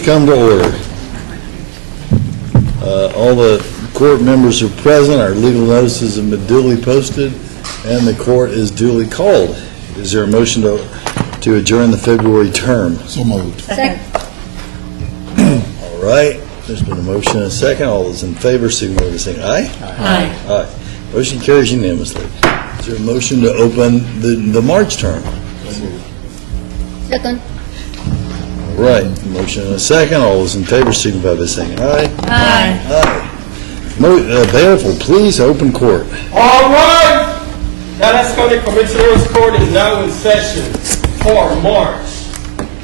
please come to order. All the court members are present. Our legal notices have been duly posted, and the court is duly called. Is there a motion to adjourn the February term? So moved. Second. All right. There's been a motion and a second. All those in favor, signify by saying aye. Aye. Aye. Motion carries unanimously. Is there a motion to open the March term? Second. All right. Motion and a second. All those in favor, signify by saying aye. Aye. Aye. Bailiff will please open court. All right! Dallas County Commissioners Court is now in session for March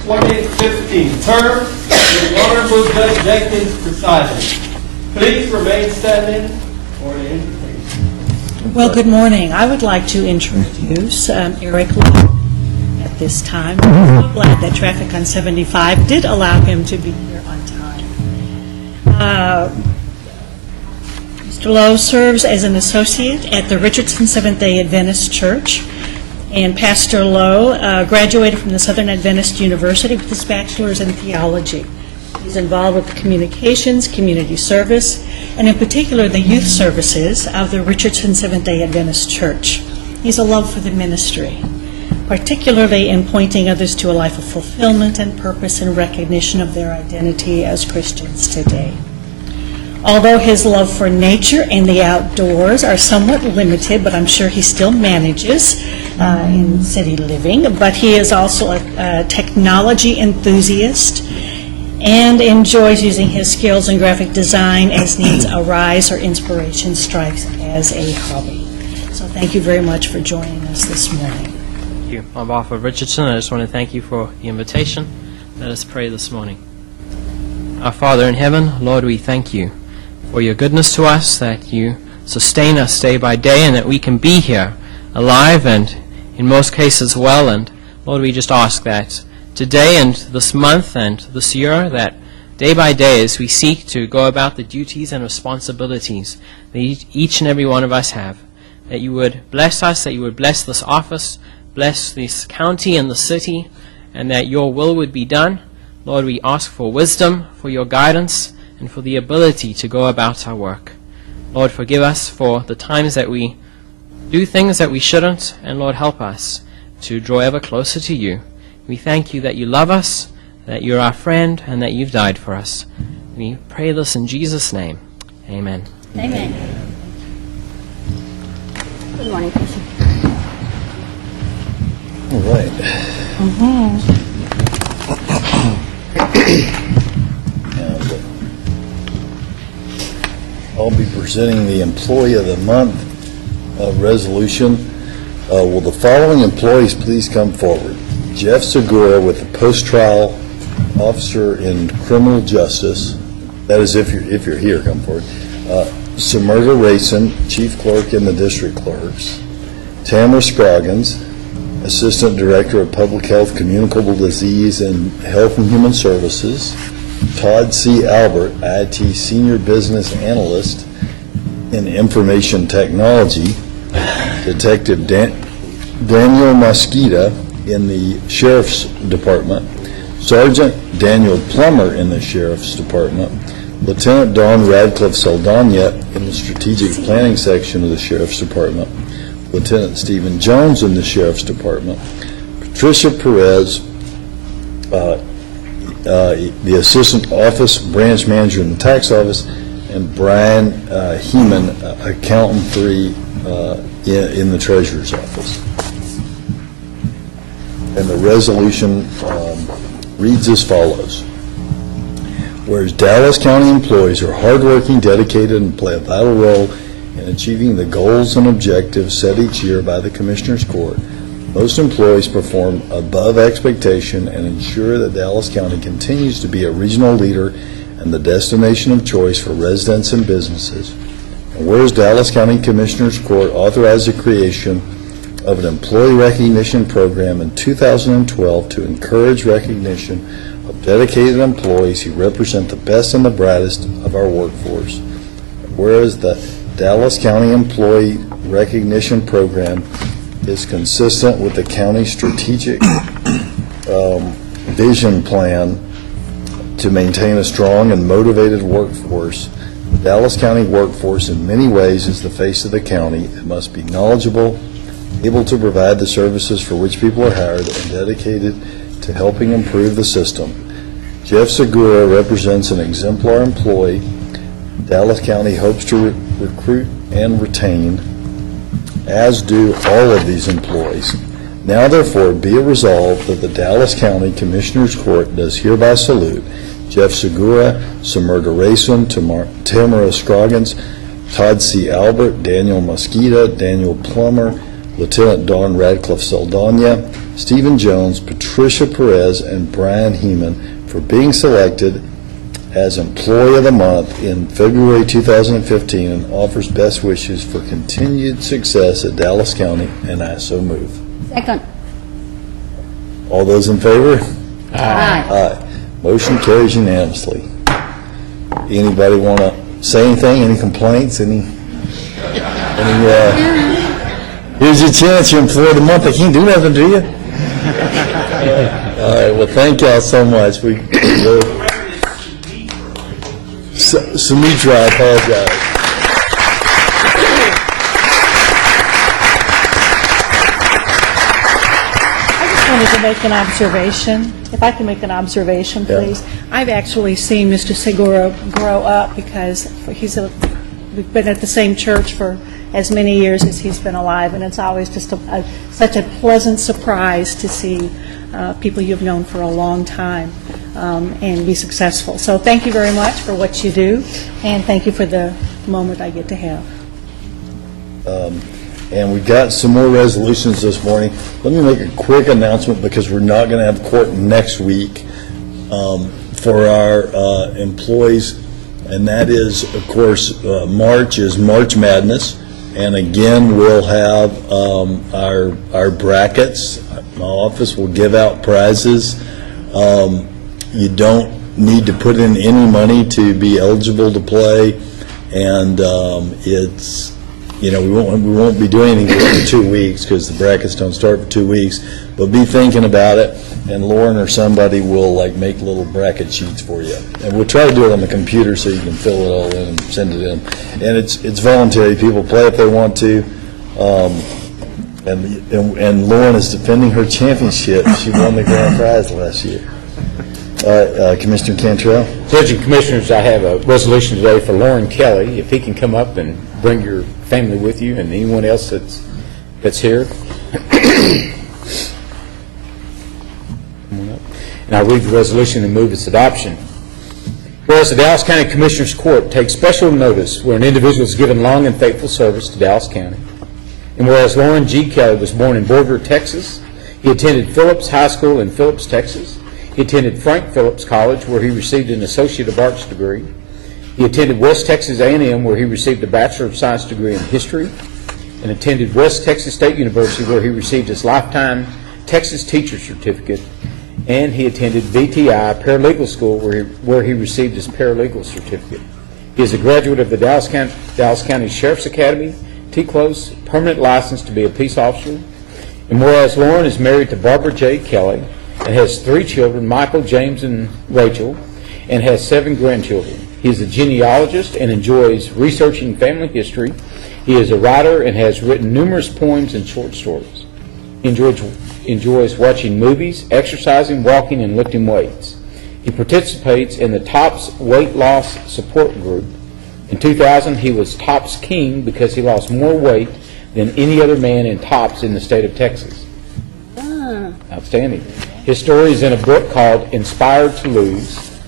2015 term. The Honorable Judge Jenkins presiding. Please remain standing for the invitation. Well, good morning. I would like to introduce Eric Lowe at this time. I'm so glad that traffic on 75 did allow him to be here on time. Mr. Lowe serves as an associate at the Richardson Seventh-day Adventist Church, and Pastor Lowe graduated from the Southern Adventist University with his bachelor's in theology. He's involved with the communications, community service, and in particular the youth services of the Richardson Seventh-day Adventist Church. He's a love for the ministry, particularly in pointing others to a life of fulfillment and purpose and recognition of their identity as Christians today. Although his love for nature and the outdoors are somewhat limited, but I'm sure he still manages in city living, but he is also a technology enthusiast and enjoys using his skills in graphic design as needs arise or inspiration strikes as a hobby. So thank you very much for joining us this morning. Thank you. On behalf of Richardson, I just want to thank you for the invitation. Let us pray this morning. Our Father in heaven, Lord, we thank you for your goodness to us, that you sustain us day by day, and that we can be here alive and in most cases well. And Lord, we just ask that today and this month and this year, that day by day as we seek to go about the duties and responsibilities that each and every one of us have, that you would bless us, that you would bless this office, bless this county and the city, and that your will would be done. Lord, we ask for wisdom, for your guidance, and for the ability to go about our work. Lord, forgive us for the times that we do things that we shouldn't, and Lord, help us to draw ever closer to you. We thank you that you love us, that you're our friend, and that you've died for us. We pray this in Jesus' name. Amen. Amen. Good morning, Christian. All right. And I'll be presenting the Employee of the Month resolution. Will the following employees please come forward? Jeff Segura with the Post-Trial Officer in Criminal Justice. That is, if you're here, come forward. Samirga Rayson, Chief Clerk in the District Clerks. Tamara Scroggins, Assistant Director of Public Health, Communicable Disease, and Health and Human Services. Todd C. Albert, IT Senior Business Analyst in Information Technology. Detective Daniel Mosquita in the Sheriff's Department. Sergeant Daniel Plummer in the Sheriff's Department. Lieutenant Dawn Radcliffe Saldana in the Strategic Planning Section of the Sheriff's Department. Lieutenant Stephen Jones in the Sheriff's Department. Patricia Perez, the Assistant Office Branch Manager in the Tax Office, and Brian Heeman, Accountant 3 in the Treasurer's Office. And the resolution reads as follows. Whereas Dallas County employees are hardworking, dedicated, and play a vital role in achieving the goals and objectives set each year by the Commissioners Court, most employees perform above expectation and ensure that Dallas County continues to be a regional leader and the destination of choice for residents and businesses. And whereas Dallas County Commissioners Court authorized the creation of an employee recognition program in 2012 to encourage recognition of dedicated employees who represent the best and the brightest of our workforce. Whereas the Dallas County Employee Recognition Program is consistent with the county strategic vision plan to maintain a strong and motivated workforce. The Dallas County workforce in many ways is the face of the county. It must be knowledgeable, able to provide the services for which people are hired, and dedicated to helping improve the system. Jeff Segura represents an exemplar employee. Dallas County hopes to recruit and retain, as do all of these employees. Now therefore be it resolved that the Dallas County Commissioners Court does hereby salute Jeff Segura, Samirda Rayson, Tamara Scroggins, Todd C. Albert, Daniel Mosquita, Daniel Plummer, Lieutenant Dawn Radcliffe Saldana, Stephen Jones, Patricia Perez, and Brian Heeman for being selected as Employee of the Month in February 2015 and offers best wishes for continued success at Dallas County, and I so move. Second. All those in favor? Aye. Aye. Motion carries unanimously. Anybody want to say anything? Any complaints? Here's your chance. You're Employee of the Month. I can't do nothing to you. All right. Well, thank y'all so much. Sumitra, I apologize. I wanted to make an observation. If I can make an observation, Yeah. please. I've actually seen Mr. Segura grow up because we've been at the same church for as many years as he's been alive, and it's always just such a pleasant surprise to see people you've known for a long time and be successful. So thank you very much for what you do, and thank you for the moment I get to have. And we got some more resolutions this morning. Let me make a quick announcement because we're not going to have court next week for our employees, and that is, of course, March is March Madness, and again, we'll have our brackets. My office will give out prizes. You don't need to put in any money to be eligible to play, and it's, you know, we won't be doing anything for 2 weeks because the brackets don't start for 2 weeks, but be thinking about it, and Lauren or somebody will make little bracket sheets for you. And we'll try to do it on the computer so you can fill it all in and send it in. And it's voluntary. People play if they want to. And Lauren is defending her championship. She won the grand prize last year. Commissioner Cantrell? Judge and Commissioners, I have a resolution today for Lauren Kelly. If he can come up and bring your family with you and anyone else that's here. Come on up. And I'll read the resolution and move its adoption. Whereas the Dallas County Commissioners Court takes special notice where an individual has given long and faithful service to Dallas County. And whereas Lauren G. Kelly was born in Borger, Texas, he attended Phillips High School in Phillips, Texas. He attended Frank Phillips College, where he received an Associate of Arts degree. He attended West Texas A&M, where he received a Bachelor of Science degree in History, and attended West Texas State University, where he received his Lifetime Texas Teacher Certificate, and he attended VTI Paralegal School, where he received his Paralegal Certificate. He is a graduate of the Dallas County Sheriff's Academy, T-Close, permanent license to be a peace officer. And whereas Lauren is married to Barbara J. Kelly and has 3 children, Michael, James, and Rachel, and has 7 grandchildren. He is a genealogist and enjoys researching family history. He is a writer and has written numerous poems and short stories. He enjoys watching movies, exercising, walking, and lifting weights. He participates in the TOPS Weight Loss Support Group. In 2000, he was TOPS King because he lost more weight than any other man in TOPS in the state of Texas. Outstanding. His story is in a book called Inspired to Lose.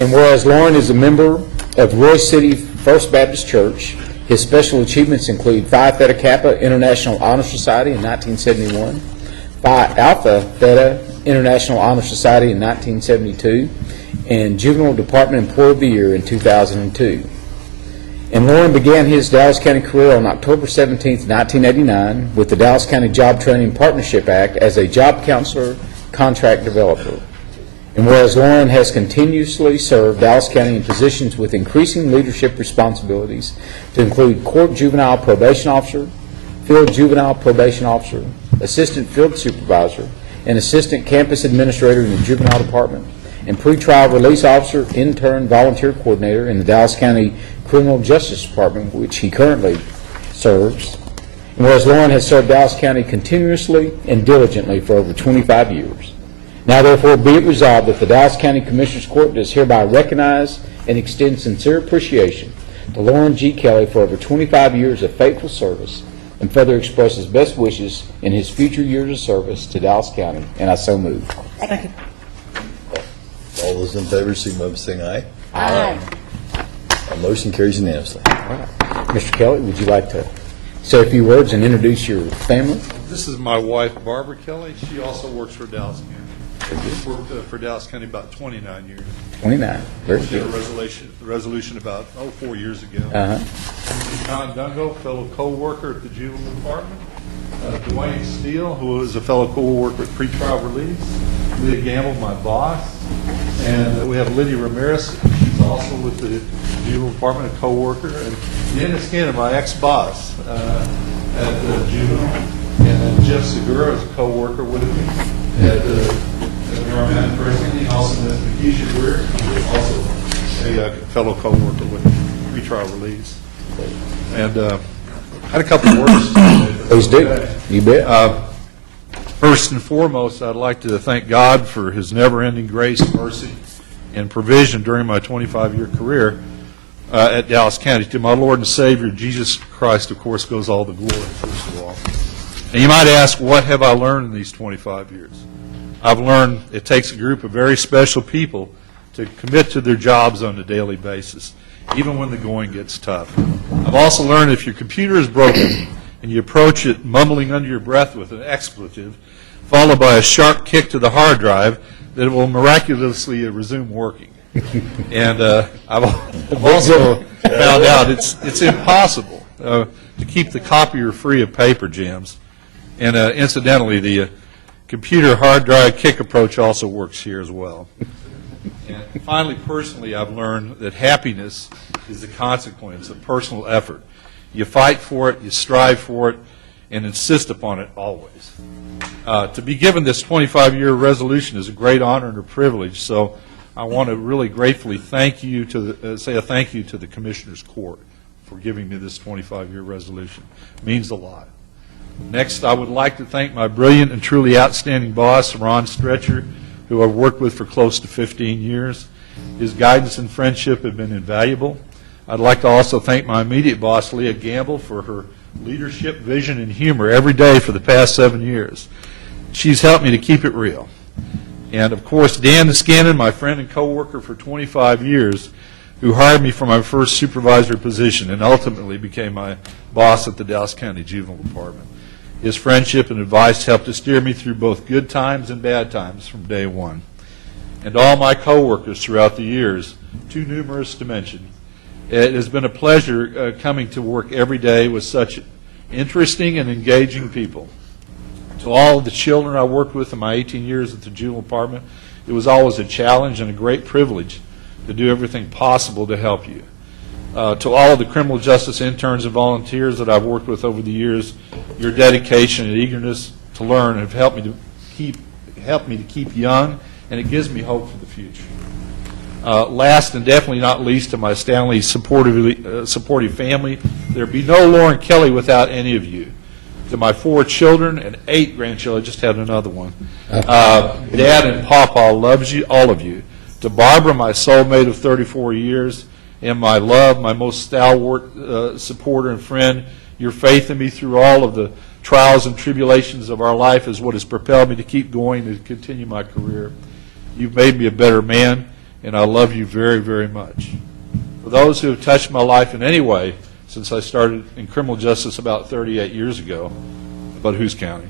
And whereas Lauren is a member of Royce City First Baptist Church, his special achievements include Phi Theta Kappa International Honor Society in 1971, Phi Alpha Theta International Honor Society in 1972, and Juvenile Department Employee of the Year in 2002. And Lauren began his Dallas County career on October 17, 1989 with the Dallas County Job Training Partnership Act as a job counselor contract developer. And whereas Lauren has continuously served Dallas County in positions with increasing leadership responsibilities to include court juvenile probation officer, field juvenile probation officer, assistant field supervisor, and assistant campus administrator in the juvenile department, and pretrial release officer, intern, volunteer coordinator in the Dallas County Criminal Justice Department, which he currently serves. And whereas Lauren has served Dallas County continuously and diligently for over 25 years. Now therefore be it resolved that the Dallas County Commissioners Court does hereby recognize and extend sincere appreciation to Lauren G. Kelly for over 25 years of faithful service, and further expresses best wishes in his future years of service to Dallas County, and I so move. Second. All those in favor, signify by saying aye. Aye. Motion carries unanimously. Mr. Kelly, would you like to say a few words and introduce your family? This is my wife, Barbara Kelly. She also works for Dallas County. She's worked for Dallas County about 29 years. 29. Very We did a good. resolution about, 4 years ago. Uh-huh. John Dungo, fellow co-worker at the Juvenile Department. Dwayne Steele, who is a fellow co-worker at pretrial release. Leah Gamble, my boss. And we have Lydia Ramirez. She's also with the Juvenile Department, a co-worker. And Dennis Skinner, my ex-boss at the Juvenile. And Jeff Segura is a co-worker with me at the Maryland Prison. Also, Ms. Makisha Greer, who is also a fellow co-worker with pretrial release. And I had a couple of words. Please do. You bet. First and foremost, I'd like to thank God for his never-ending grace, mercy, and provision during my 25-year career at Dallas County. To my Lord and Savior, Jesus Christ, of course, goes all the glory, first of all. And you might ask, what have I learned in these 25 years? I've learned it takes a group of very special people to commit to their jobs on a daily basis, even when the going gets tough. I've also learned if your computer is broken and you approach it mumbling under your breath with an expletive, followed by a sharp kick to the hard drive, that it will miraculously resume working. And I've also found out it's impossible to keep the copier free of paper jams. And incidentally, the computer hard drive kick approach also works here as well. And finally, personally, I've learned that happiness is the consequence of personal effort. You fight for it, you strive for it, and insist upon it always. To be given this 25-year resolution is a great honor and a privilege, so I want to really gratefully thank you say a thank you to the Commissioners Court for giving me this 25-year resolution. It means a lot. Next, I would like to thank my brilliant and truly outstanding boss, Ron Stretcher, who I've worked with for close to 15 years. His guidance and friendship have been invaluable. I'd like to also thank my immediate boss, Leah Gamble, for her leadership, vision, and humor every day for the past 7 years. She's helped me to keep it real. And, of course, Dan Scannon, my friend and co-worker for 25 years, who hired me for my first supervisory position and ultimately became my boss at the Dallas County Juvenile Department. His friendship and advice helped to steer me through both good times and bad times from day one. And all my co-workers throughout the years, too numerous to mention. It has been a pleasure coming to work every day with such interesting and engaging people. To all of the children I worked with in my 18 years at the Juvenile Department, it was always a challenge and a great privilege to do everything possible to help you. To all of the criminal justice interns and volunteers that I've worked with over the years, your dedication and eagerness to learn have helped me to keep young, and it gives me hope for the future. Last and definitely not least, to my Stanley supportive family, there'd be no Lauren Kelly without any of you. To my 4 children and 8 grandchildren, I just had another one. Dad and Papa loves you, all of you. To Barbara, my soulmate of 34 years, and my love, my most stalwart supporter and friend, your faith in me through all of the trials and tribulations of our life is what has propelled me to keep going and continue my career. You've made me a better man, and I love you very, very much. For those who have touched my life in any way since I started in criminal justice about 38 years ago, about Hoos County,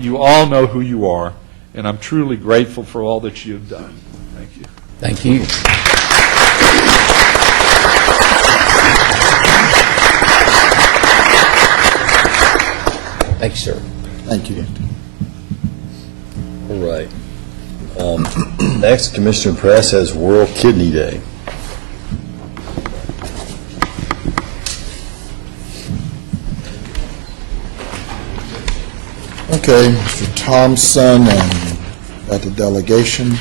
you all know who you are, and I'm truly grateful for all that you have done. Thank you. Thank you. Thank you, sir. Thank you. All right. Next, Commissioner Press has World Kidney Day. Okay, Mr. Thompson and got the delegation.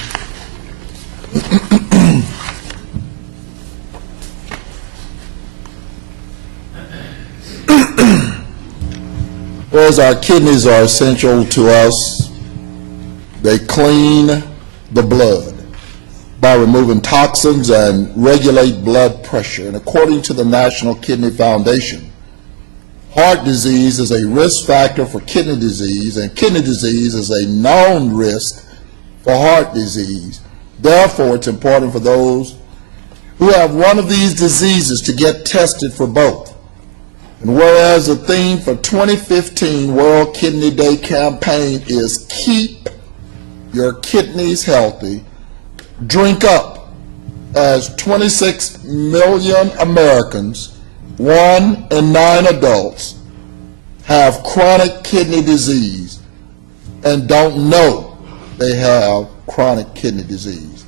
Whereas our kidneys are essential to us, they clean the blood by removing toxins and regulate blood pressure. And according to the National Kidney Foundation, heart disease is a risk factor for kidney disease, and kidney disease is a known risk for heart disease. Therefore, it's important for those who have one of these diseases to get tested for both. And whereas the theme for 2015 World Kidney Day campaign is Keep Your Kidneys Healthy, Drink Up, as 26 million Americans, 1 in 9 adults, have chronic kidney disease and don't know they have chronic kidney disease.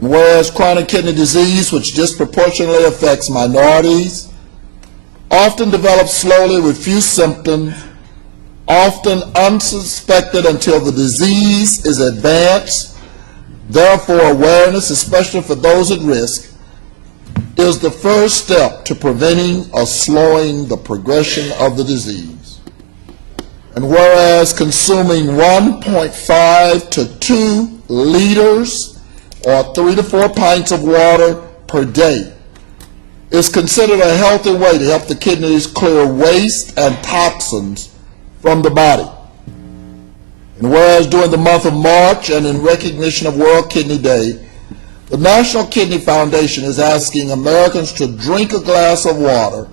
And whereas chronic kidney disease, which disproportionately affects minorities, often develops slowly with few symptoms, often unsuspected until the disease is advanced. Therefore, awareness, especially for those at risk, is the first step to preventing or slowing the progression of the disease. And whereas consuming 1.5 to 2 liters or 3 to 4 pints of water per day is considered a healthy way to help the kidneys clear waste and toxins from the body. And whereas during the month of March and in recognition of World Kidney Day, the National Kidney Foundation is asking Americans to drink a glass of water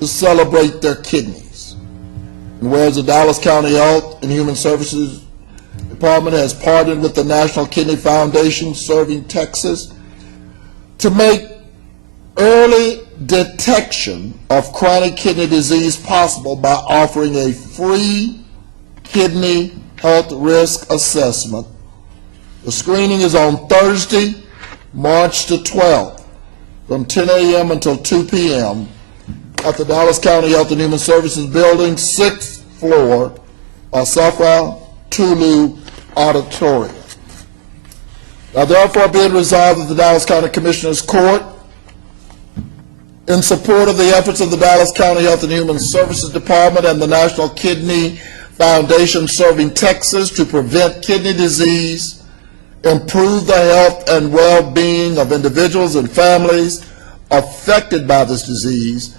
to celebrate their kidneys. And whereas the Dallas County Health and Human Services Department has partnered with the National Kidney Foundation serving Texas to make early detection of chronic kidney disease possible by offering a free kidney health risk assessment. The screening is on Thursday, March the 12th, from 10 a.m. until 2 p.m. at the Dallas County Health and Human Services Building, 6th floor, Asafra Tulu Auditorium. Now therefore be it resolved that the Dallas County Commissioners Court, in support of the efforts of the Dallas County Health and Human Services Department and the National Kidney Foundation serving Texas to prevent kidney disease, improve the health and well-being of individuals and families affected by this disease,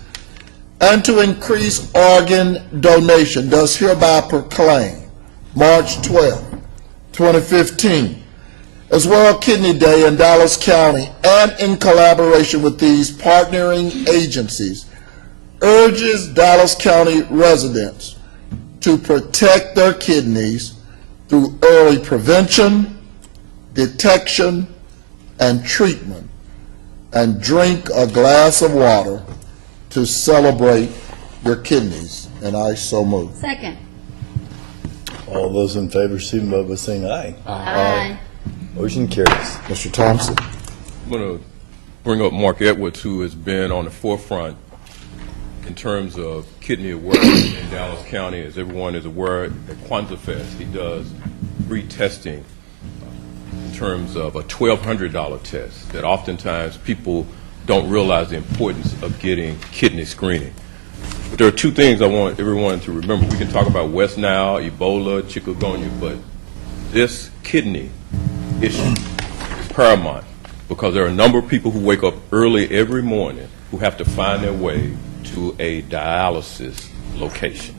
and to increase organ donation, does hereby proclaim March 12, 2015, as World Kidney Day in Dallas County, and in collaboration with these partnering agencies, urges Dallas County residents to protect their kidneys through early prevention, detection, and treatment, and drink a glass of water to celebrate your kidneys. And I so move. Second. All those in favor, signify by saying aye. Aye. Motion carries. Mr. Thompson. I'm going to bring up Mark Edwards, who has been on the forefront in terms of kidney awareness in Dallas County. As everyone is aware, at Kwanzaa Fest, he does free testing in terms of a $1,200 test that oftentimes people don't realize the importance of getting kidney screening. But there are two things I want everyone to remember. We can talk about West Nile, Ebola, chikungunya, but this kidney issue is paramount because there are a number of people who wake up early every morning who have to find their way to a dialysis location.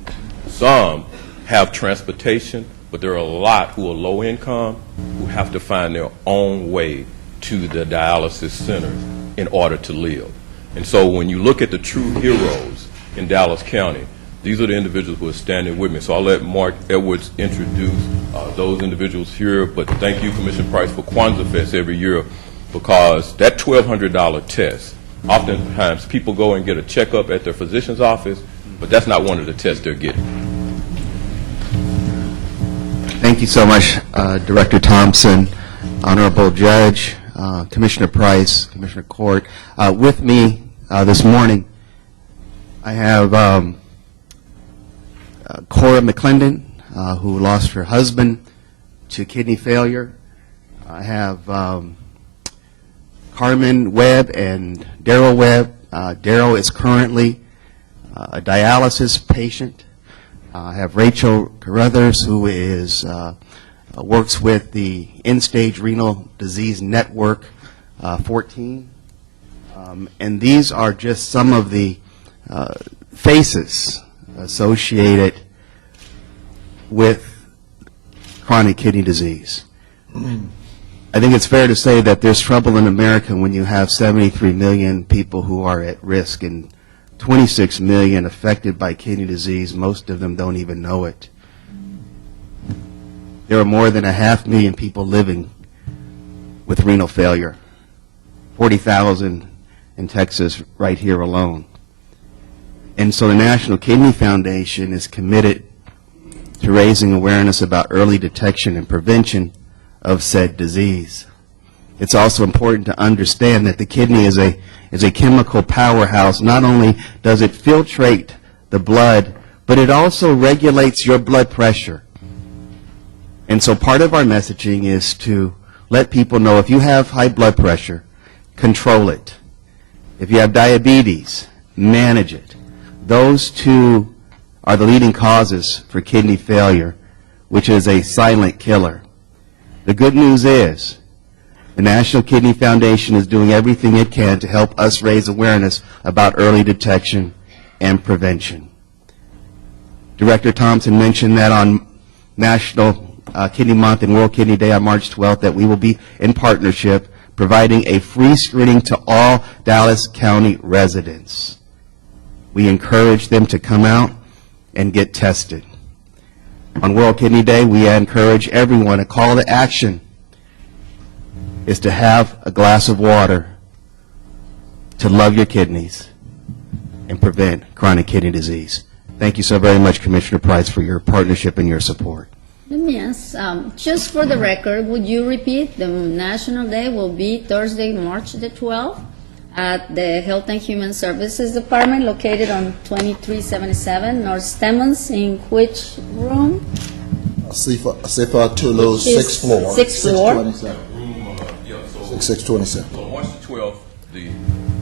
Some have transportation, but there are a lot who are low income who have to find their own way to the dialysis centers in order to live. And so when you look at the true heroes in Dallas County, these are the individuals who are standing with me. So I'll let Mark Edwards introduce those individuals here. But thank you, Commissioner Price, for Kwanzaa Fest every year, because that $1,200 test, oftentimes people go and get a checkup at their physician's office, but that's not one of the tests they're getting. Thank you so much, Director Thompson, Honorable Judge, Commissioner Price, Commissioner Court. With me this morning, I have Cora McClendon, who lost her husband to kidney failure. I have Carmen Webb and Daryl Webb. Daryl is currently a dialysis patient. I have Rachel Carruthers, who is works with the End-Stage Renal Disease Network 14. And these are just some of the faces associated with chronic kidney disease. I think it's fair to say that there's trouble in America when you have 73 million people who are at risk and 26 million affected by kidney disease. Most of them don't even know it. There are more than 500,000 people living with renal failure, 40,000 in Texas right here alone. And so the National Kidney Foundation is committed to raising awareness about early detection and prevention of said disease. It's also important to understand that the kidney is a chemical powerhouse. Not only does it filtrate the blood, but it also regulates your blood pressure. And so part of our messaging is to let people know if you have high blood pressure, control it. If you have diabetes, manage it. Those two are the leading causes for kidney failure, which is a silent killer. The good news is the National Kidney Foundation is doing everything it can to help us raise awareness about early detection and prevention. Director Thompson mentioned that on National Kidney Month and World Kidney Day on March 12th that we will be in partnership providing a free screening to all Dallas County residents. We encourage them to come out and get tested. On World Kidney Day, we encourage everyone, a call to action is to have a glass of water to love your kidneys and prevent chronic kidney disease. Thank you so very much, Commissioner Price, for your partnership and your support. Let me ask, just for the record, would you repeat, the National Day will be Thursday, March the 12th at the Health and Human Services Department located on 2377 North Stemmons, in which room? Sifa Tulu, Which is 6th floor. 6th floor. 627. 627. So March the 12th, the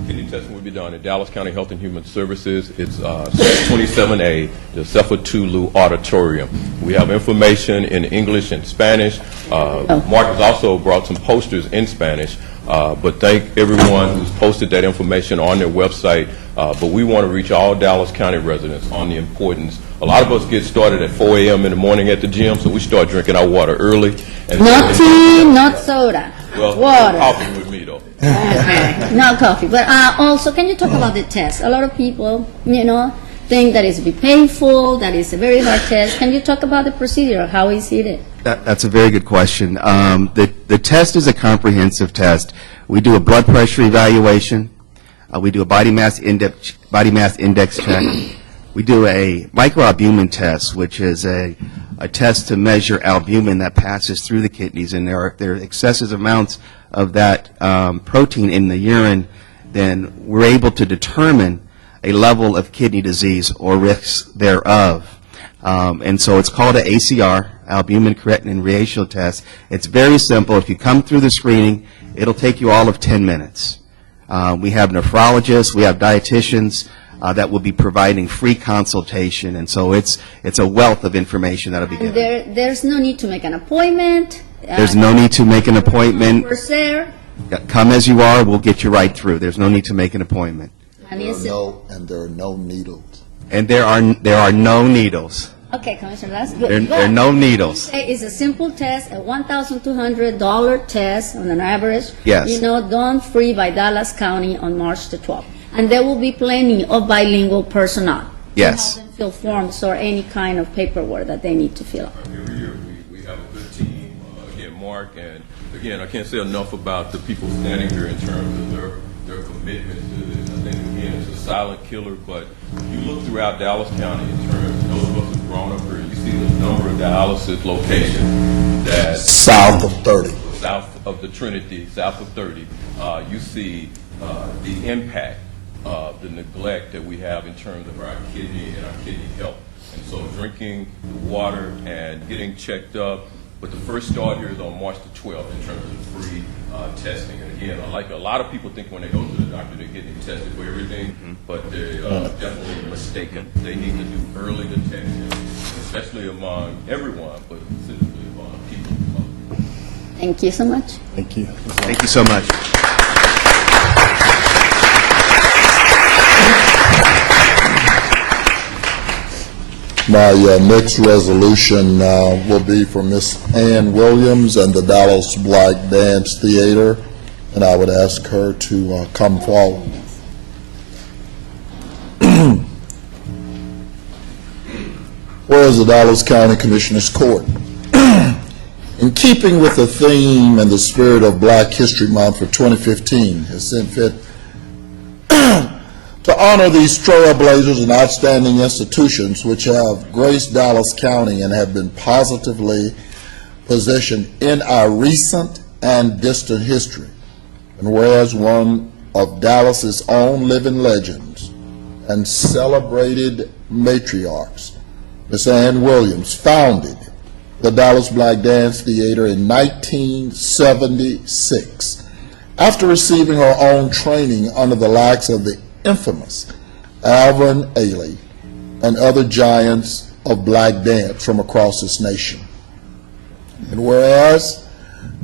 kidney testing will be done at Dallas County Health and Human Services. It's 627A, the Cepha Tulu Auditorium. We have information in English and Spanish. Mark has also brought some posters in Spanish, but thank everyone who's posted that information on their website. But we want to reach all Dallas County residents on the importance. A lot of us get started at 4 a.m. in the morning at the gym, so we start drinking our water early. And Not tea, not soda, well, water. coffee with me, though. Okay, not coffee. But also, can you talk about the test? A lot of people, think that it's be painful, that it's a very hard test. Can you talk about the procedure? How is it? That's a very good question. The test is a comprehensive test. We do a blood pressure evaluation. We do a body mass index check. We do a microalbumin test, which is a test to measure albumin that passes through the kidneys, and there are excessive amounts of that protein in the urine. Then we're able to determine a level of kidney disease or risks thereof. And so it's called an ACR, albumin creatinine ratio test. It's very simple. If you come through the screening, it'll take you all of 10 minutes. We have nephrologists, we have dietitians that will be providing free consultation, and so it's a wealth of information that'll be given. There's no need to make an appointment. There's no need to make an appointment. Numbers there. Come as you are, we'll get you right through. There's no need to make an appointment. And There are no needles. And there are no needles. Okay, Commissioner, that's good. There are no needles. It's a simple test, a $1,200 test on an average. Yes. Done free by Dallas County on March the 12th. And there will be plenty of bilingual personnel. Yes. To help them fill forms or any kind of paperwork that they need to fill out. Every year, we have a good team. Again, Mark, and again, I can't say enough about the people standing here in terms of their commitment to this. I think, again, it's a silent killer, but you look throughout Dallas County in terms of those of us who've grown up here, you see the number of dialysis locations that South of 30. south of the Trinity, south of 30, you see the impact of the neglect that we have in terms of our kidney and our kidney health. And so drinking the water and getting checked up, but the first start here is on March the 12th in terms of free testing. And again, like a lot of people think when they go to the doctor, they're getting tested for everything, but they definitely mistake mistaken. They need to do early detection, especially among everyone, but specifically among people of color. Thank you so much. Thank you. Thank you so much. My next resolution will be for Miss Ann Williams and the Dallas Black Dance Theater, and I would ask her to come forward. Whereas the Dallas County Commissioners Court, in keeping with the theme and the spirit of Black History Month for 2015, has seen fit to honor these trailblazers and outstanding institutions which have graced Dallas County and have been positively positioned in our recent and distant history. And whereas one of Dallas's own living legends and celebrated matriarchs, Miss Ann Williams, founded the Dallas Black Dance Theater in 1976 after receiving her own training under the likes of the infamous Alvin Ailey and other giants of black dance from across this nation. And whereas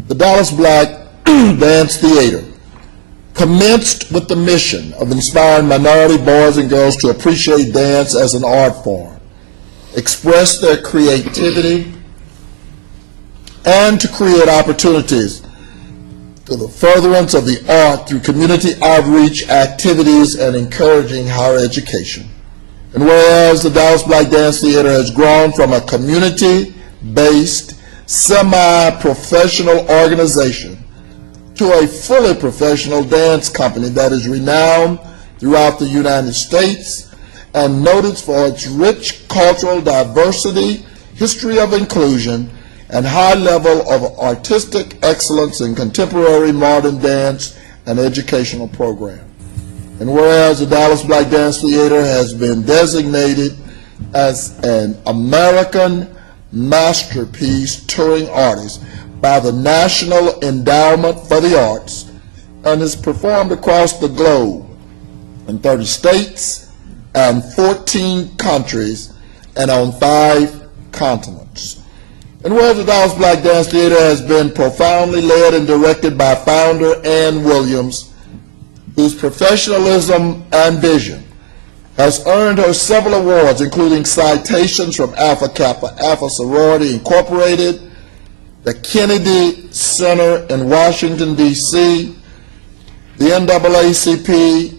the Dallas Black Dance Theater commenced with the mission of inspiring minority boys and girls to appreciate dance as an art form, express their creativity, and to create opportunities to the furtherance of the art through community outreach activities and encouraging higher education. And whereas the Dallas Black Dance Theater has grown from a community-based, semi-professional organization to a fully professional dance company that is renowned throughout the United States and noted for its rich cultural diversity, history of inclusion, and high level of artistic excellence in contemporary modern dance and educational program. And whereas the Dallas Black Dance Theater has been designated as an American masterpiece touring artist by the National Endowment for the Arts and has performed across the globe in 30 states and 14 countries and on 5 continents. And whereas the Dallas Black Dance Theater has been profoundly led and directed by founder Ann Williams, whose professionalism and vision has earned her several awards, including citations from Alpha Kappa Alpha Sorority Incorporated, the Kennedy Center in Washington, D.C., the NAACP,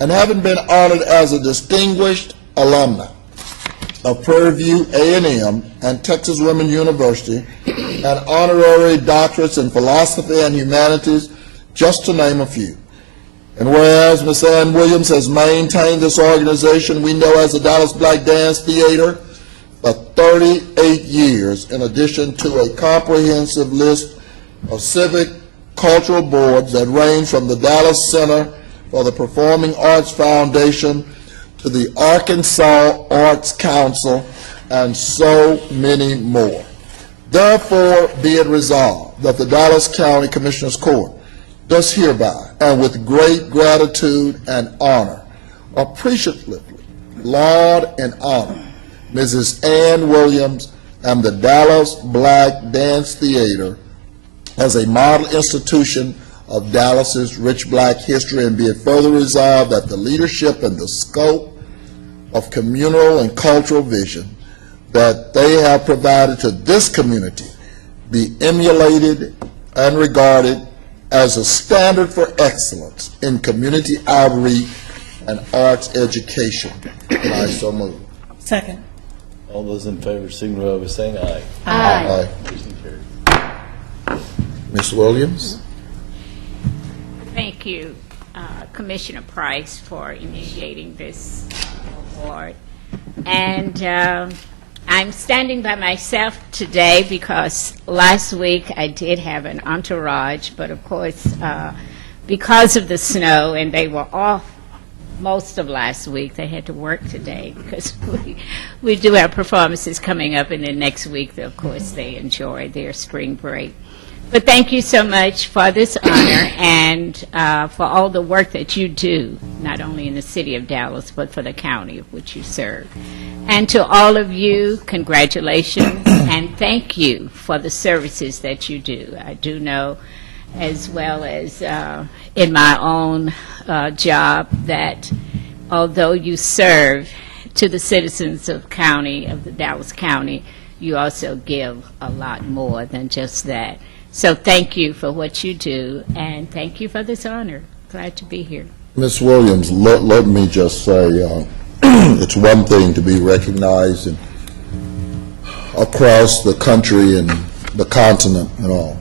and having been honored as a distinguished alumna of Prairie View A&M and Texas Women University, and honorary doctorates in philosophy and humanities, just to name a few. And whereas Ms. Ann Williams has maintained this organization we know as the Dallas Black Dance Theater for 38 years, in addition to a comprehensive list of civic cultural boards that range from the Dallas Center for the Performing Arts Foundation to the Arkansas Arts Council, and so many more. Therefore, be it resolved that the Dallas County Commissioners Court does hereby, and with great gratitude and honor, appreciatively laud and honor Mrs. Ann Williams and the Dallas Black Dance Theater as a model institution of Dallas's rich black history, and be it further resolved that the leadership and the scope of communal and cultural vision that they have provided to this community be emulated and regarded as a standard for excellence in community outreach and arts education. And I so move. Second. All those in favor signify by saying aye. Aye. Motion carries. Ms. Williams? Thank you, Commissioner Price, for initiating this award. And I'm standing by myself today because last week I did have an entourage, but of course, because of the snow, and they were off most of last week, they had to work today because we do have performances coming up, and then next week, of course, they enjoy their spring break. But thank you so much for this honor and for all the work that you do, not only in the city of Dallas, but for the county of which you serve. And to all of you, congratulations, and thank you for the services that you do. I do know, as well as in my own job, that although you serve to the citizens of the Dallas County, you also give a lot more than just that. So thank you for what you do, and thank you for this honor. Glad to be here. Ms. Williams, let me just say, it's one thing to be recognized across the country and the continent and all.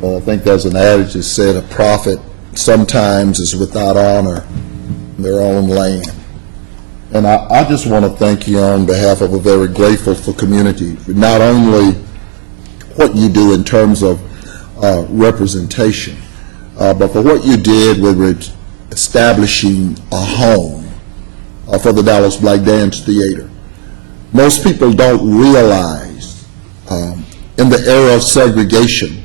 But I think there's an adage that said a prophet sometimes is without honor in their own land. And I just want to thank you on behalf of a very grateful community, not only what you do in terms of representation, but for what you did with establishing a home for the Dallas Black Dance Theater. Most people don't realize in the era of segregation,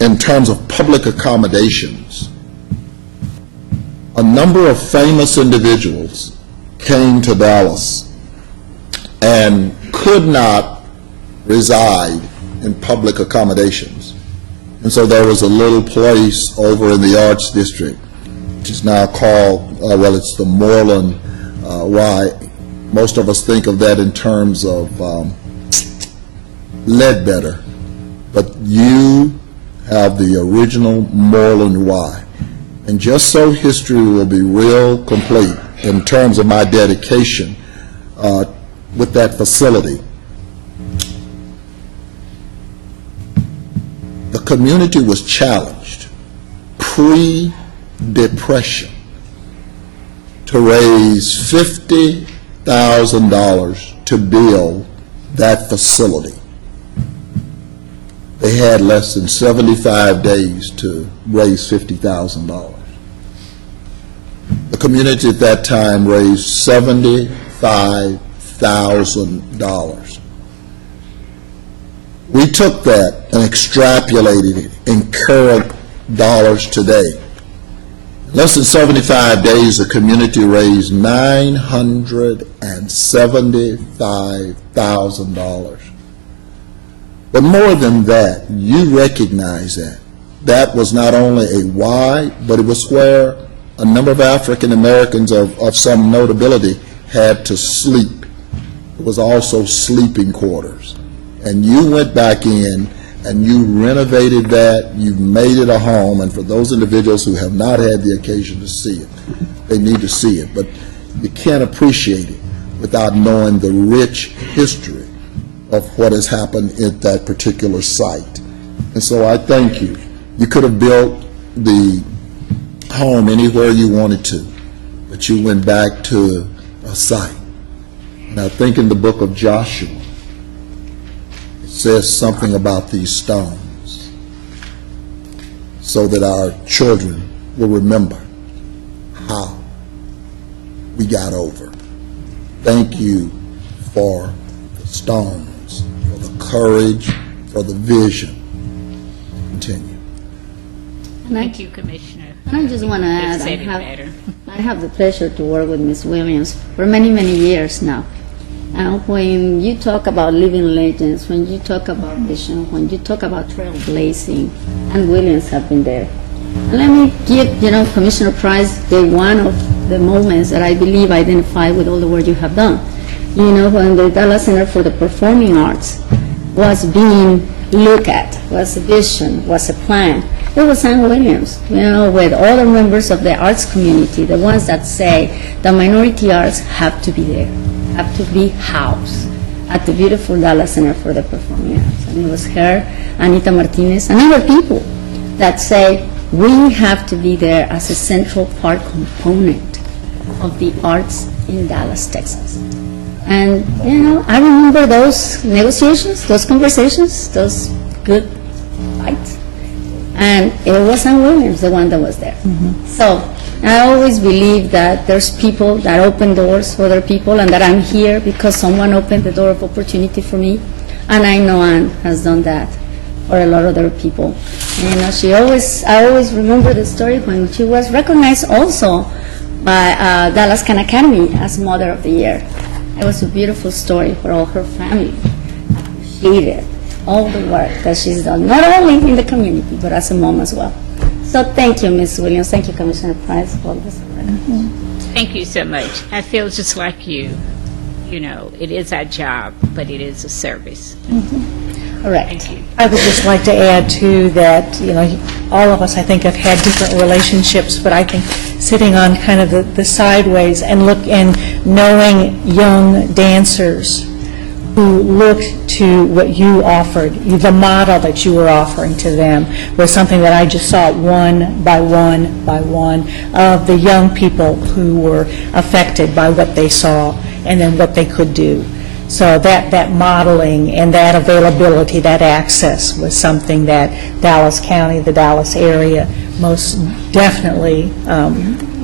in terms of public accommodations, a number of famous individuals came to Dallas and could not reside in public accommodations. And so there was a little place over in the Arts District, which is now called, well, it's the Moreland Y. Most of us think of that in terms of Ledbetter, but you have the original Moreland Y. And just so history will be real complete in terms of my dedication with that facility, the community was challenged pre-depression to raise $50,000 to build that facility. They had less than 75 days to raise $50,000. The community at that time raised $75,000. We took that and extrapolated it in current dollars today. In less than 75 days, the community raised $975,000. But more than that, you recognize that. That was not only a why, but it was where a number of African Americans of some notability had to sleep. It was also sleeping quarters. And you went back in and you renovated that, you made it a home, and for those individuals who have not had the occasion to see it, they need to see it. But you can't appreciate it without knowing the rich history of what has happened at that particular site. And so I thank you. You could have built the home anywhere you wanted to, but you went back to a site. And I think in the book of Joshua, it says something about these stones so that our children will remember how we got over. Thank you for the stones, for the courage, for the vision. Continue. Thank you, Commissioner. And I just want to add, You've said it better. I have the pleasure to work with Ms. Williams for many, many years now. And when you talk about living legends, when you talk about vision, when you talk about trailblazing, and Williams have been there. And let me give, Commissioner Price, one of the moments that I believe identify with all the work you have done. When the Dallas Center for the Performing Arts was being looked at, was a vision, was a plan, it was Sam Williams, with all the members of the arts community, the ones that say the minority arts have to be there, have to be housed at the beautiful Dallas Center for the Performing Arts. And it was her, Anita Martinez, and other people that say we have to be there as a central part component of the arts in Dallas, Texas. And, I remember those negotiations, those conversations, those good fights. And it was Sam Williams, the one that was there. So I always believe that there's people that open doors for other people, and that I'm here because someone opened the door of opportunity for me. And I know Ann has done that for a lot of other people. And I always remember the story when she was recognized also by Dallas County Academy as Mother of the Year. It was a beautiful story for all her family. Appreciated all the work that she's done, not only in the community, but as a mom as well. So thank you, Ms. Williams. Thank you, Commissioner Price, for this. Thank you so much. I feel just like you. You know, it is our job, but it is a service. All right. Thank you. I would just like to add, too, that, all of us, I think, have had different relationships, but I think sitting on kind of the sideways and knowing young dancers who looked to what you offered, the model that you were offering to them, was something that I just saw one by one by one of the young people who were affected by what they saw and then what they could do. So that modeling and that availability, that access was something that Dallas County, the Dallas area, most definitely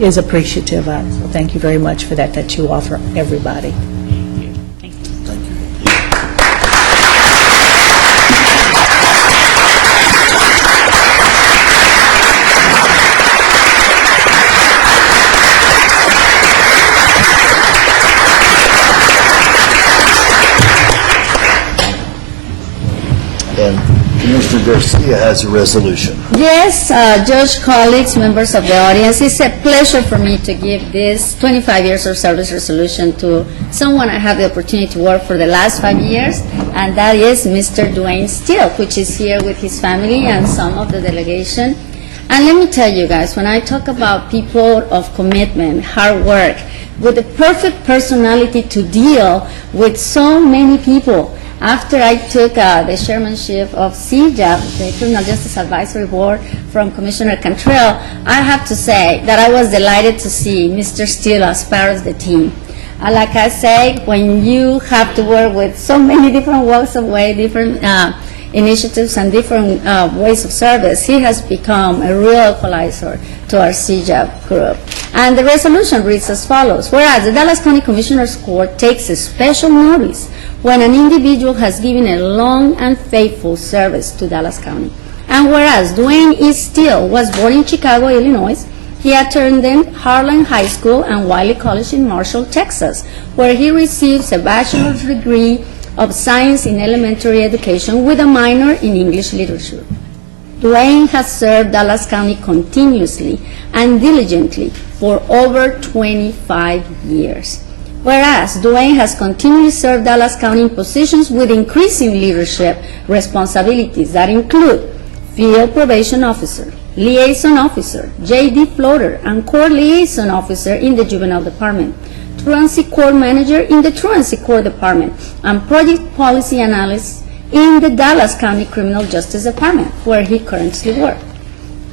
is appreciative of. So thank you very much for that you offer everybody. Thank you. And Commissioner Garcia has a resolution. Yes, Judge, colleagues, members of the audience, it's a pleasure for me to give this 25 years of service resolution to someone I have the opportunity to work for the last 5 years, and that is Mr. Dwayne Steele, which is here with his family and some of the delegation. And let me tell you guys, when I talk about people of commitment, hard work, with the perfect personality to deal with so many people. After I took the chairmanship of CJAP, the Criminal Justice Advisory Board, from Commissioner Cantrell, I have to say that I was delighted to see Mr. Steele as part of the team. Like I say, when you have to work with so many different walks of way, different initiatives and different ways of service, he has become a real equalizer to our CJAP group. And the resolution reads as follows. Whereas the Dallas County Commissioners Court takes a special notice when an individual has given a long and faithful service to Dallas County. And whereas Dwayne E. Steele was born in Chicago, Illinois, he attended Harlan High School and Wiley College in Marshall, Texas, where he receives a bachelor's degree of science in elementary education with a minor in English literature. Dwayne has served Dallas County continuously and diligently for over 25 years. Whereas Dwayne has continually served Dallas County in positions with increasing leadership responsibilities that include Field Probation Officer, Liaison Officer, J.D. Floater, and Court Liaison Officer in the Juvenile Department, Truancy Court Manager in the Truancy Court Department, and Project Policy Analyst in the Dallas County Criminal Justice Department, where he currently works.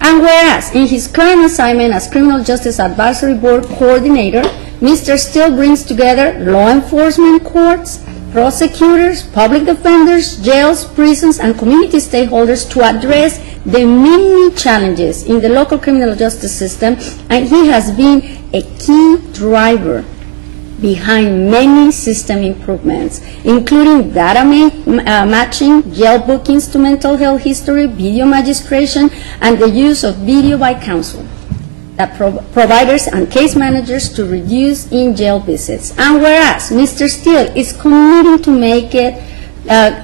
And whereas in his current assignment as Criminal Justice Advisory Board Coordinator, Mr. Steele brings together law enforcement courts, prosecutors, public defenders, jails, prisons, and community stakeholders to address the many challenges in the local criminal justice system, and he has been a key driver behind many system improvements, including data matching, jail bookings to mental health history, video magistration, and the use of video by counsel that providers and case managers to reduce in-jail visits. And whereas Mr. Steele is committed to make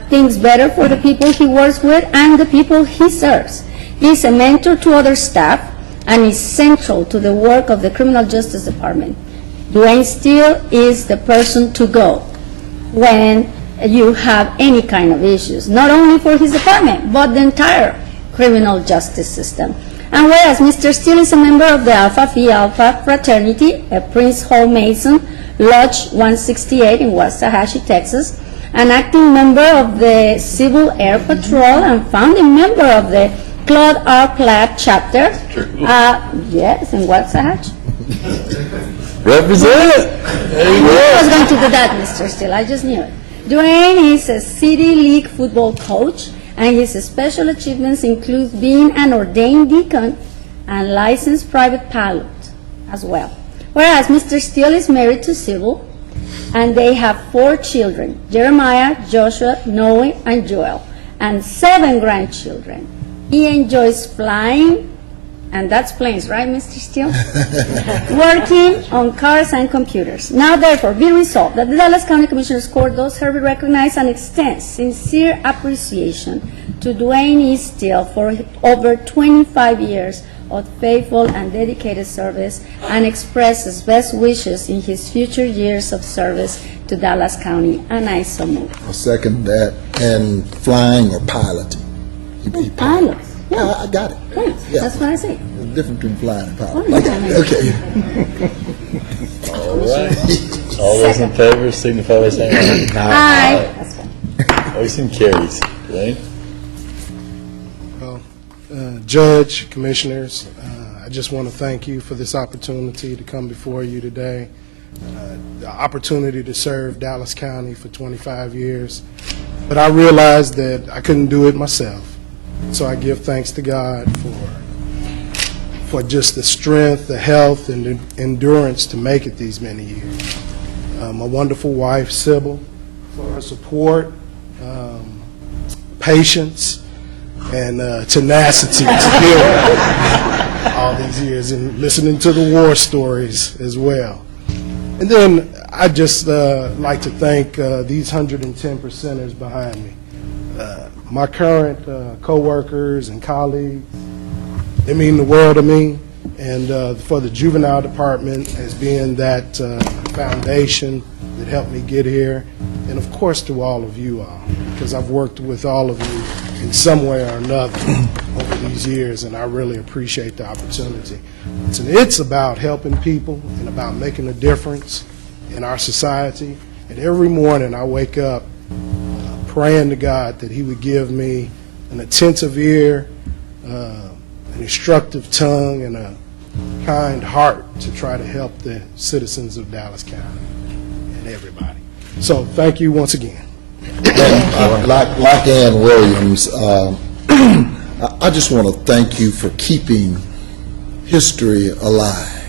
things better for the people he works with and the people he serves, he is a mentor to other staff and is central to the work of the Criminal Justice Department. Dwayne Steele is the person to go when you have any kind of issues, not only for his department, but the entire criminal justice system. And whereas Mr. Steele is a member of the Alpha Phi Alpha fraternity, a Prince Hall Mason, Lodge 168 in Waxahachie, Texas, an acting member of the Civil Air Patrol and founding member of the Claude R. Platt chapter. Yes, in Waxahachie. Represent. I was going to do that, Mr. Steele. I just knew it. Dwayne is a City League football coach, and his special achievements include being an ordained deacon and licensed private pilot as well. Whereas Mr. Steele is married to Sybil, and they have 4 children, Jeremiah, Joshua, Noe, and Joel. and 7 grandchildren. He enjoys flying, and that's planes, right, Mr. Steele? Working on cars and computers. Now therefore be resolved that the Dallas County Commissioners Court does hereby recognize and extend sincere appreciation to Dwayne E. Steele for over 25 years of faithful and dedicated service, and expresses best wishes in his future years of service to Dallas County, and I so move. I second that, and flying or piloting. He Pilots, yeah, I got it. planes, Yeah. that's what I say. There's a difference between flying and Oh, piloting. yeah. Okay. All right. All those in favor signify by saying aye. Aye. That's fine. Motion carries. Dwayne? Judge, Commissioners, I just want to thank you for this opportunity to come before you today, the opportunity to serve Dallas County for 25 years. But I realized that I couldn't do it myself, so I give thanks to God for just the strength, the health, and the endurance to make it these many years. My wonderful wife, Sybil, for her support, patience, and tenacity to deal all these years, and listening to the war stories as well. And then I'd just like to thank these 110 percenters behind me. My current co-workers and colleagues, they mean the world to me, and for the Juvenile Department as being that foundation that helped me get here, and of course to all of you all, because I've worked with all of you in some way or another over these years, and I really appreciate the opportunity. It's about helping people and about making a difference in our society, and every morning I wake up praying to God that He would give me an attentive ear, an instructive tongue, and a kind heart to try to help the citizens of Dallas County and everybody. So thank you once again. Like Ann Williams, I just want to thank you for keeping history alive.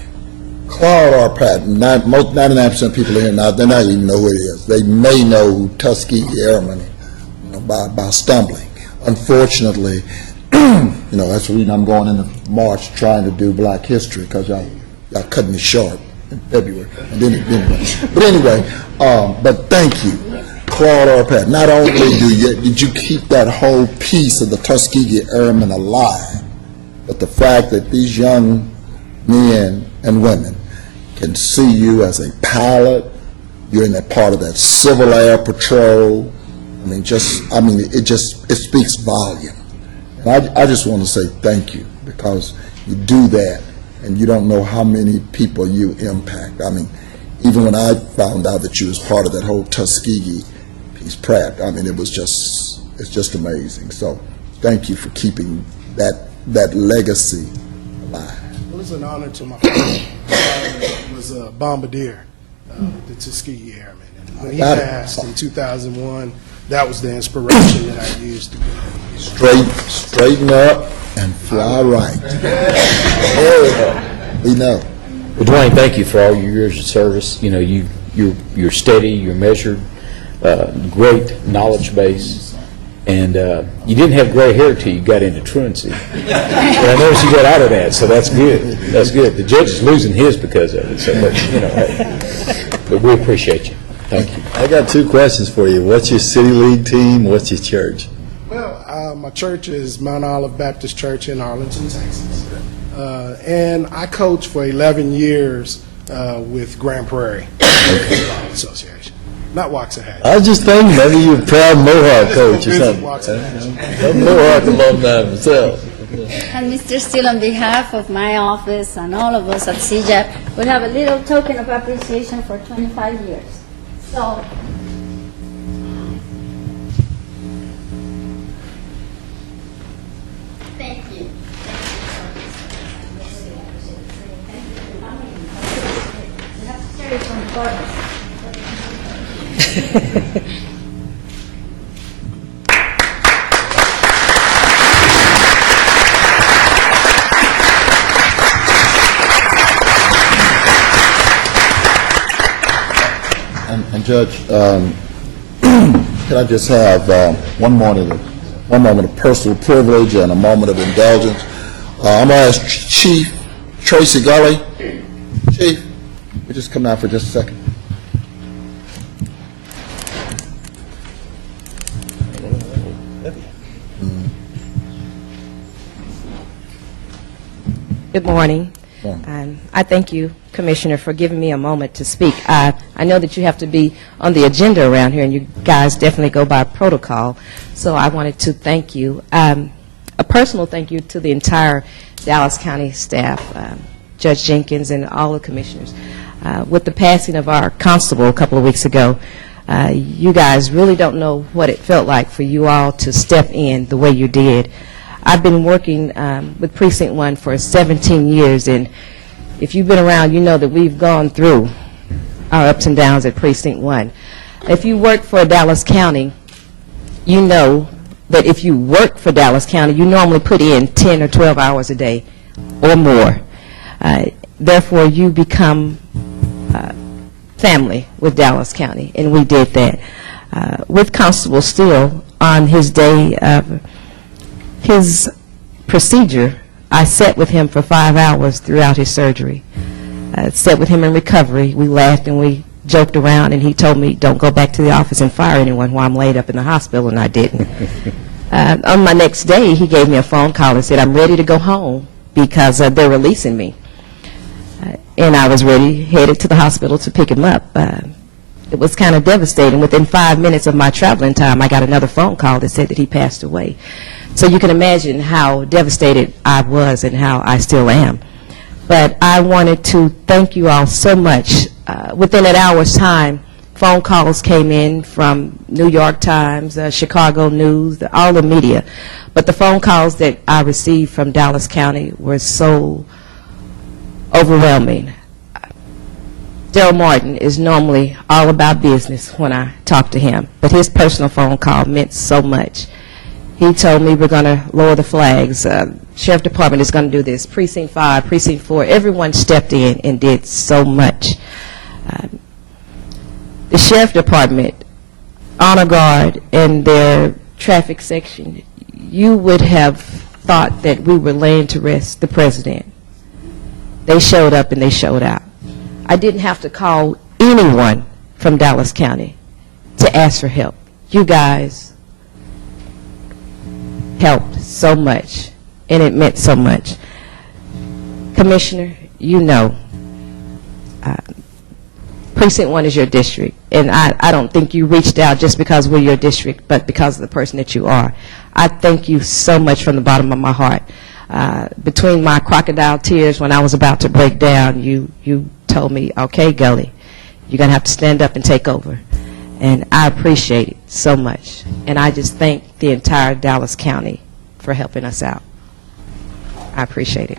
Claude R. Patton, 99% of people here now, they're not even know who it is. They may know Tuskegee Airmen by stumbling. Unfortunately, that's the reason I'm going into March trying to do Black History, because y'all cut me short in February. And but thank you, Claude R. Patton. Not only did you keep that whole piece of the Tuskegee Airmen alive, but the fact that these young men and women can see you as a pilot, you're in that part of that Civil Air Patrol. It speaks volume. And I just want to say thank you, because you do that, and you don't know how many people you impact. Even when I found out that you was part of that whole Tuskegee piece, Pratt, it's just amazing. So thank you for keeping that legacy alive. Well, it's an honor to my father. My father was a bombardier, the Tuskegee Airmen. And when he passed in 2001, that was the inspiration that I used to go. Straighten up and fly right. We know. Well, Dwayne, thank you for all your years of service. You're steady, you're measured, great knowledge base, and you didn't have gray hair till you got into truancy. But I noticed you got out of that, so that's good. That's good. The judge is losing his because of it. So, but we appreciate you. Thank you. I got 2 questions for you. What's your City League team? What's your church? Well, my church is Mount Olive Baptist Church in Arlington, Texas. And I coached for 11 years with Grand Prairie Association, not Waxahachie. I was just thinking maybe you're a proud Mohawk coach or Visit something. Waxahachie. I'm a Mohawk alumni myself. And Mr. Steele, on behalf of my office and all of us at CJAP, we have a little token of appreciation for 25 years. So, thank you. You have to carry it from the bottom. And Judge, can I just have one more to one moment of personal privilege and a moment of indulgence. I'm going to ask Chief Tracy Gully. Chief, you just come down for just a second. Good morning. I thank you, Commissioner, for giving me a moment to speak. I know that you have to be on the agenda around here, and you guys definitely go by protocol, so I wanted to thank you. A personal thank you to the entire Dallas County staff, Judge Jenkins and all the commissioners. With the passing of our constable a couple of weeks ago, you guys really don't know what it felt like for you all to step in the way you did. I've been working with Precinct 1 for 17 years, and if you've been around, you know that we've gone through our ups and downs at Precinct 1. If you work for Dallas County, you know that if you work for Dallas County, you normally put in 10 or 12 hours a day or more. Therefore, you become family with Dallas County, and we did that. With Constable Steele, on his day of his procedure, I sat with him for 5 hours throughout his surgery. I sat with him in recovery. We laughed and we joked around, and he told me, don't go back to the office and fire anyone while I'm laid up in the hospital, and I didn't. On my next day, he gave me a phone call and said, I'm ready to go home because they're releasing me. And I was ready, headed to the hospital to pick him up. It was kind of devastating. Within 5 minutes of my traveling time, I got another phone call that said that he passed away. So you can imagine how devastated I was and how I still am. But I wanted to thank you all so much. Within an hour's time, phone calls came in from New York Times, Chicago News, all the media. But the phone calls that I received from Dallas County were so overwhelming. Daryl Martin is normally all about business when I talk to him, but his personal phone call meant so much. He told me we're going to lower the flags. Sheriff Department is going to do this. Precinct 5, Precinct 4, everyone stepped in and did so much. The Sheriff Department, Honor Guard, and their traffic section, you would have thought that we were laying to rest the president. They showed up and they showed out. I didn't have to call anyone from Dallas County to ask for help. You guys helped so much, and it meant so much. Commissioner, you know, Precinct 1 is your district, and I don't think you reached out just because we're your district, but because of the person that you are. I thank you so much from the bottom of my heart. Between my crocodile tears when I was about to break down, you told me, okay, Gully, you're going to have to stand up and take over. And I appreciate it so much. And I just thank the entire Dallas County for helping us out. I appreciate it.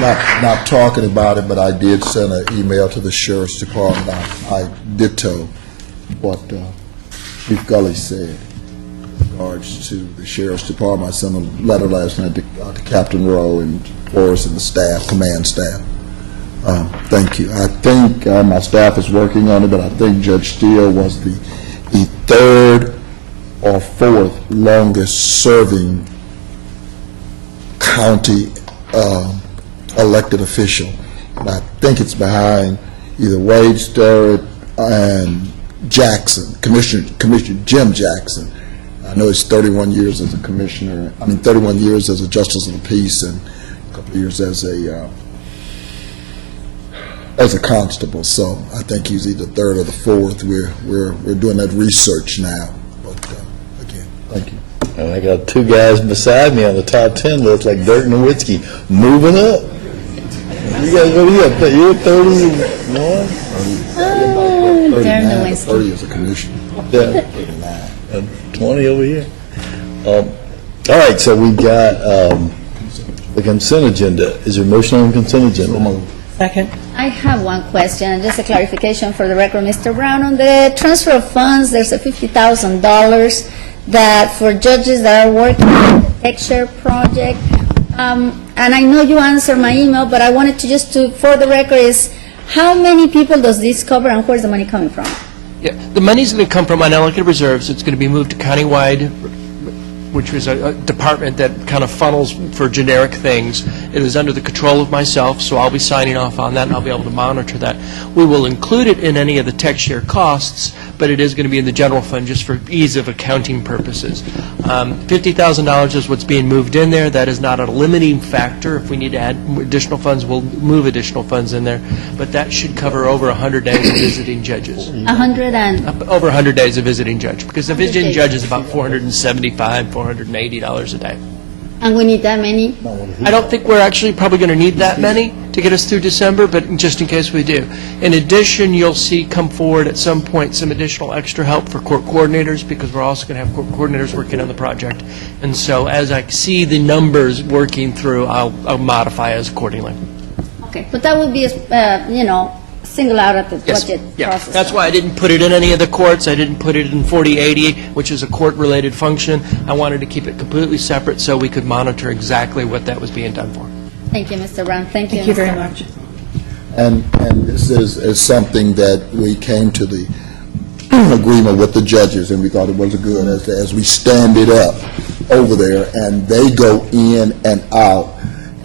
Not talking about it, but I did send an email to the Sheriff's Department. I ditto what Chief Gully said in regards to the Sheriff's Department. I sent a letter last night to Captain Rowe and Forrest and the staff, command staff. Thank you. I think my staff is working on it, but I think Judge Steele was the third or fourth longest serving county elected official. And I think it's behind either Wade Sterrett and Jackson, Commissioner Jim Jackson. I know it's 31 years as a commissioner, 31 years as a justice of the peace and a couple of years as a constable. So I think he's either third or the fourth. We're doing that research now. But again, thank you. And I got two guys beside me on the top 10 list, like Dirk Nowitzki, moving up. You guys, what do you got? You're 31? Darren Nowitzki. 30 as a commissioner. Yeah. 39. 20 over here. All right, so we've got the consent agenda. Is there a motion on the consent agenda? Second. I have one question, and just a clarification for the record, Mr. Brown. On the transfer of funds, there's a $50,000 that for judges that are working on the Tech Share project. And I know you answered my email, but I wanted to just to, for the record, is how many people does this cover and where's the money coming from? Yeah, the money's going to come from unallocated reserves. It's going to be moved to countywide, which is a department that kind of funnels for generic things. It is under the control of myself, so I'll be signing off on that, and I'll be able to monitor that. We will include it in any of the tech share costs, but it is going to be in the general fund just for ease of accounting purposes. $50,000 is what's being moved in there. That is not a limiting factor. If we need to add additional funds, we'll move additional funds in there. But that should cover over 100 days of visiting judges. 100 and, Over 100 days of visiting judge, because the visiting days. judge is about $475, $480 a day. and we need that many? I don't think we're actually probably going to need that many to get us through December, but just in case we do. In addition, you'll see come forward at some point some additional extra help for court coordinators, because we're also going to have court coordinators working on the project. And so as I see the numbers working through, I'll modify as accordingly. Okay, but that would be, single out at the Yes. budget Yeah. process. That's why I didn't put it in any of the courts. I didn't put it in 4080, which is a court-related function. I wanted to keep it completely separate so we could monitor exactly what that was being done for. Thank you, Mr. Brown. Thank you. Thank you very Mr. much. And this is something that we came to the agreement with the judges, and we thought it was good as we stand it up over there, and they go in and out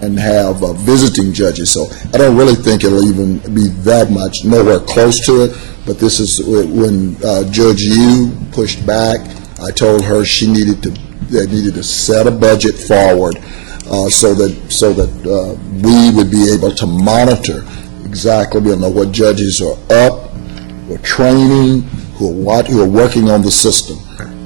and have visiting judges. So I don't really think it'll even be that much, nowhere close to it. But this is when Judge Yu pushed back. I told her they needed to set a budget forward so that we would be able to monitor exactly, what judges are up, who are training, who are working on the system.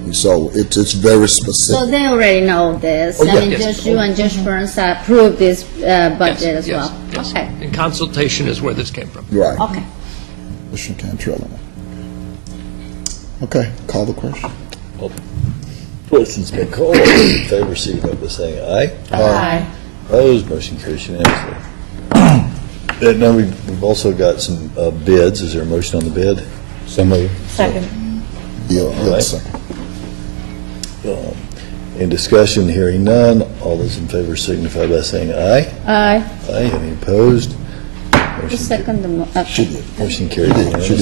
And so it's very So specific. they already know this. Oh, yeah. I mean, Yes. Judge Yu and Judge Burns approved this budget as well. Yes. Okay, And consultation is where this came from. Right. okay. Commissioner Cantrell. Okay, call the question. Question's been called. All those in favor, signify by saying aye. Aye. Opposed, motion carries unanimously. Now, we've also got some bids. Is there a motion on the bid? So moved. Second. Yeah, second. In discussion, hearing none, all those in favor signify by saying aye. Aye. Aye, any opposed? Who Motion seconded the, okay. Motion carried unanimously.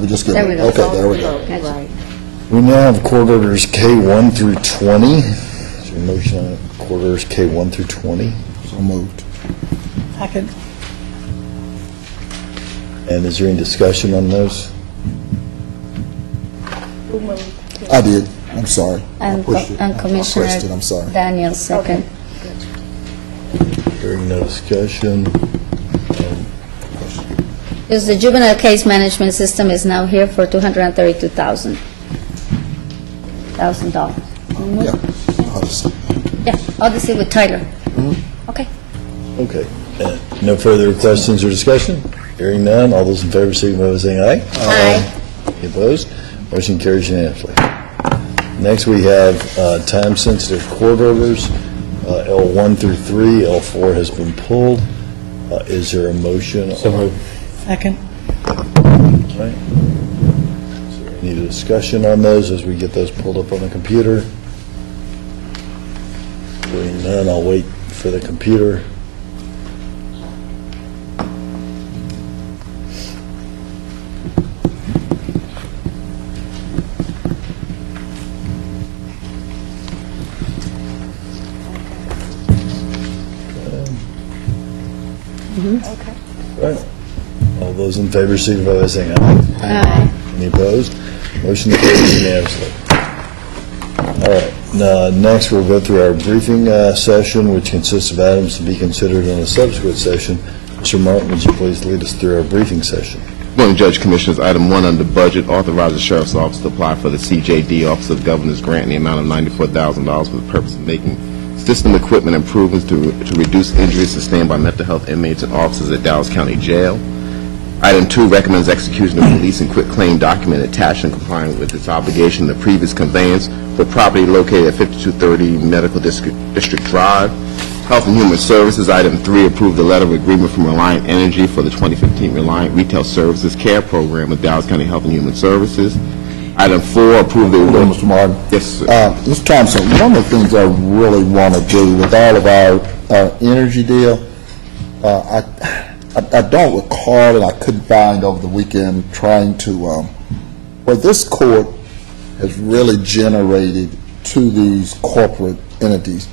We just get There we go. Okay, there we go. Gotcha. We now have court orders K1 through 20. Is there a motion on court orders K1 through 20? So moved. Second. And is there any discussion on those? I did. I'm sorry. I And pushed it. and I Commissioner pressed it. I'm sorry. Daniel second. Hearing no discussion. Because the juvenile case management system is now here for $232,000. Yeah. I'll just- Yeah, obviously with Tyler. Mm-hmm. Okay. Okay. No further questions or discussion? Hearing none, all those in favor signify by saying aye. Aye. Any opposed? Motion carries unanimously. Next, we have time-sensitive court orders, L1 through 3. L4 has been pulled. Is there a motion? So moved. Second. Right. Is there any discussion on those as we get those pulled up on the computer? Hearing none, I'll wait for the computer. Right. All those in favor signify by saying aye. Aye. Any opposed? Motion carries unanimously. All right, now, next we'll go through our briefing session, which consists of items to be considered in a subsequent session. Mr. Martin, would you please lead us through our briefing session? Morning, Judge Commissioners. Item 1 under Budget, authorize the Sheriff's Office to apply for the CJD Office of the Governor's Grant in the amount of $94,000 for the purpose of making system equipment improvements to reduce injuries sustained by mental health inmates and officers at Dallas County Jail. Item 2 recommends execution of release and quitclaim document attached and complying with its obligation to previous conveyance for property located at 5230 Medical District Drive. Health and Human Services, item 3, approve the letter of agreement from Reliant Energy for the 2015 Reliant Retail Services Care Program with Dallas County Health and Human Services. Item 4, approve the... Mr. Martin. Yes, sir. Mr. Thompson, one of the things I really want to do with all of our our energy deal, I don't recall, and I couldn't find over the weekend, trying to, well, this court has really generated to these corporate entities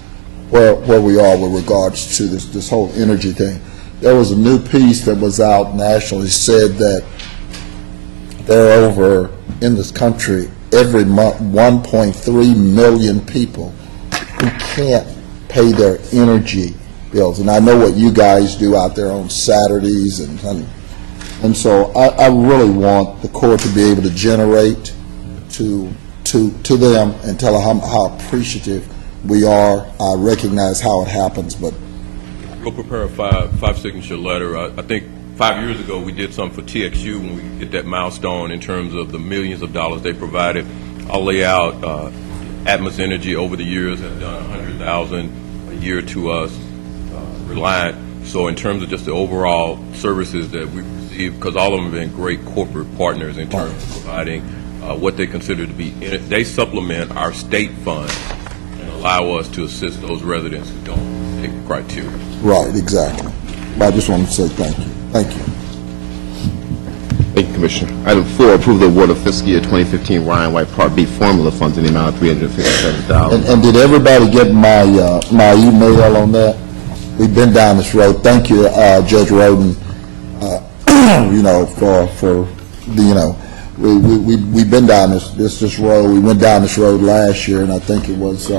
where we are with regards to this whole energy thing. There was a new piece that was out nationally, said that there are over, in this country, every month, 1.3 million people who can't pay their energy bills. And I know what you guys do out there on Saturdays, and so I really want the court to be able to generate to them and tell them how appreciative we are. I recognize how it happens, but We'll prepare a five signature letter. I think 5 years ago we did something for TXU when we hit that milestone in terms of the millions of dollars they provided. I'll lay out Atmos Energy over the years have done $100,000 a year to us, Reliant. So in terms of just the overall services that we receive, because all of them have been great corporate partners in terms of providing what they consider to be, they supplement our state fund and allow us to assist those residents who don't take the criteria. right, exactly. I just wanted to say thank you. Thank you. Thank you, Commissioner. Item 4, approve the award of fiscal year 2015 Ryan White Part B formula funds in the amount of $357,000. And did everybody get my my email on that? We've been down this road. Thank you, Judge Roden, for the, we've been down this road. We went down this road last year, and I think it was,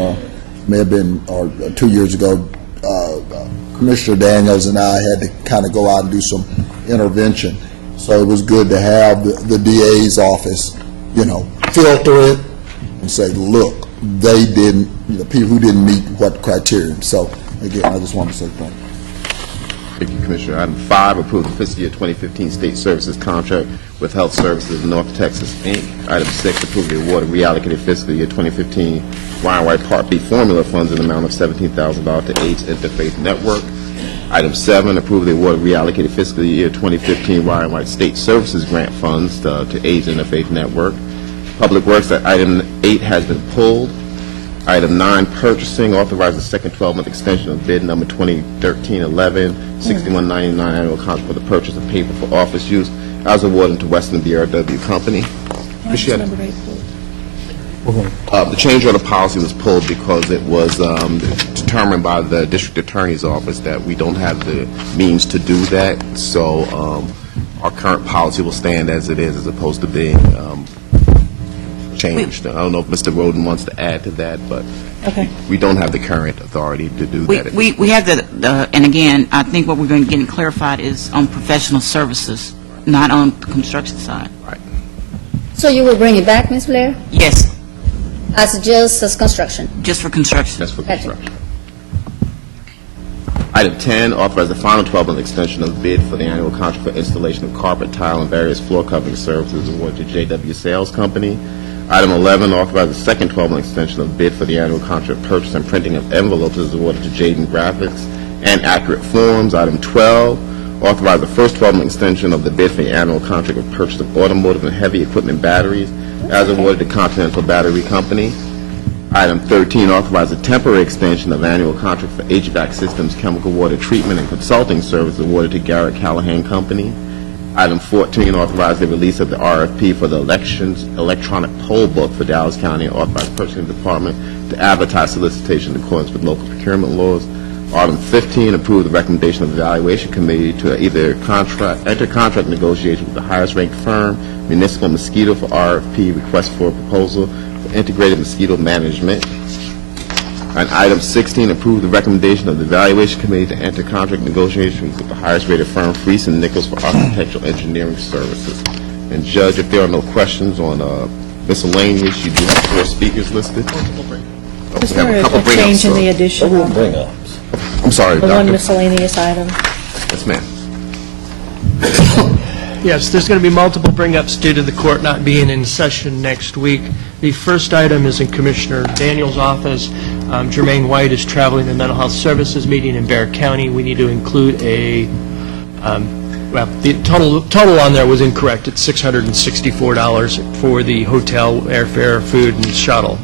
may have been, or 2 years ago, Commissioner Daniels and I had to kind of go out and do some intervention. So it was good to have the DA's office, filter it and say, look, they didn't, the people who didn't meet what criterion. So, again, I just want to say thank you. Thank you, Commissioner. Item 5, approve the fiscal year 2015 state services contract with Health Services of North Texas, Inc. Item 6, approve the award of reallocated fiscal year 2015 Ryan White Part B formula funds in the amount of $17,000 to AIDS Interfaith Network. Item 7, approve the award of reallocated fiscal year 2015 Ryan White State Services grant funds to AIDS Interfaith Network. Public Works, item 8 has been pulled. Item 9, purchasing, authorize the second 12-month extension of bid number 2013-11, 6199 annual contract for the purchase of paper for office use as awarded to Western BRW Company. The change order policy was pulled because it was determined by the district attorney's office that we don't have the means to do that. So our current policy will stand as it is, as opposed to being changed. I don't know if Mr. Roden wants to add to that, but we don't have the current authority to do that. We have and again, I think what we're going to get clarified is on professional services, not on the construction side. Right. So you will bring it back, Ms. Blair? Yes, As construction? just for construction. That's for Gotcha. construction. Item 10, authorize the final 12-month extension of bid for the annual contract for installation of carpet, tile, and various floor covering services awarded to JW Sales Company. Item 11, authorize the second 12-month extension of bid for the annual contract purchase and printing of envelopes as awarded to Jaden Graphics and Accurate Forms. Item 12, authorize the first 12-month extension of the bid for the annual contract of purchase of automotive and heavy equipment batteries as awarded to Continental Battery Company. Item 13, authorize a temporary extension of annual contract for HVAC systems, chemical water treatment, and consulting services awarded to Garrett Callahan Company. Item 14, authorize the release of the RFP for the elections electronic poll book for Dallas County, and authorize the purchasing department to advertise solicitation in accordance with local procurement laws. Item 15, approve the recommendation of the evaluation committee to either enter contract negotiations with the highest ranked firm, Municipal Mosquito, for RFP request for a proposal for integrated mosquito management. And item 16, approve the recommendation of the evaluation committee to enter contract negotiations with the highest rated firm, Freese and Nichols, for architectural engineering services. And Judge, if there are no questions on miscellaneous, you do have 4 speakers listed. Is there a change in the additional? Bring-ups. I'm sorry, The one Doctor. miscellaneous item? Yes, ma'am. Yes, there's going to be multiple bring-ups due to the court not being in session next week. The first item is in Commissioner Daniels' office. Jermaine White is traveling to the Mental Health Services meeting in Bexar County. We need to include a, well, the total on there was incorrect. It's $664 for the hotel, airfare, food, and shuttle.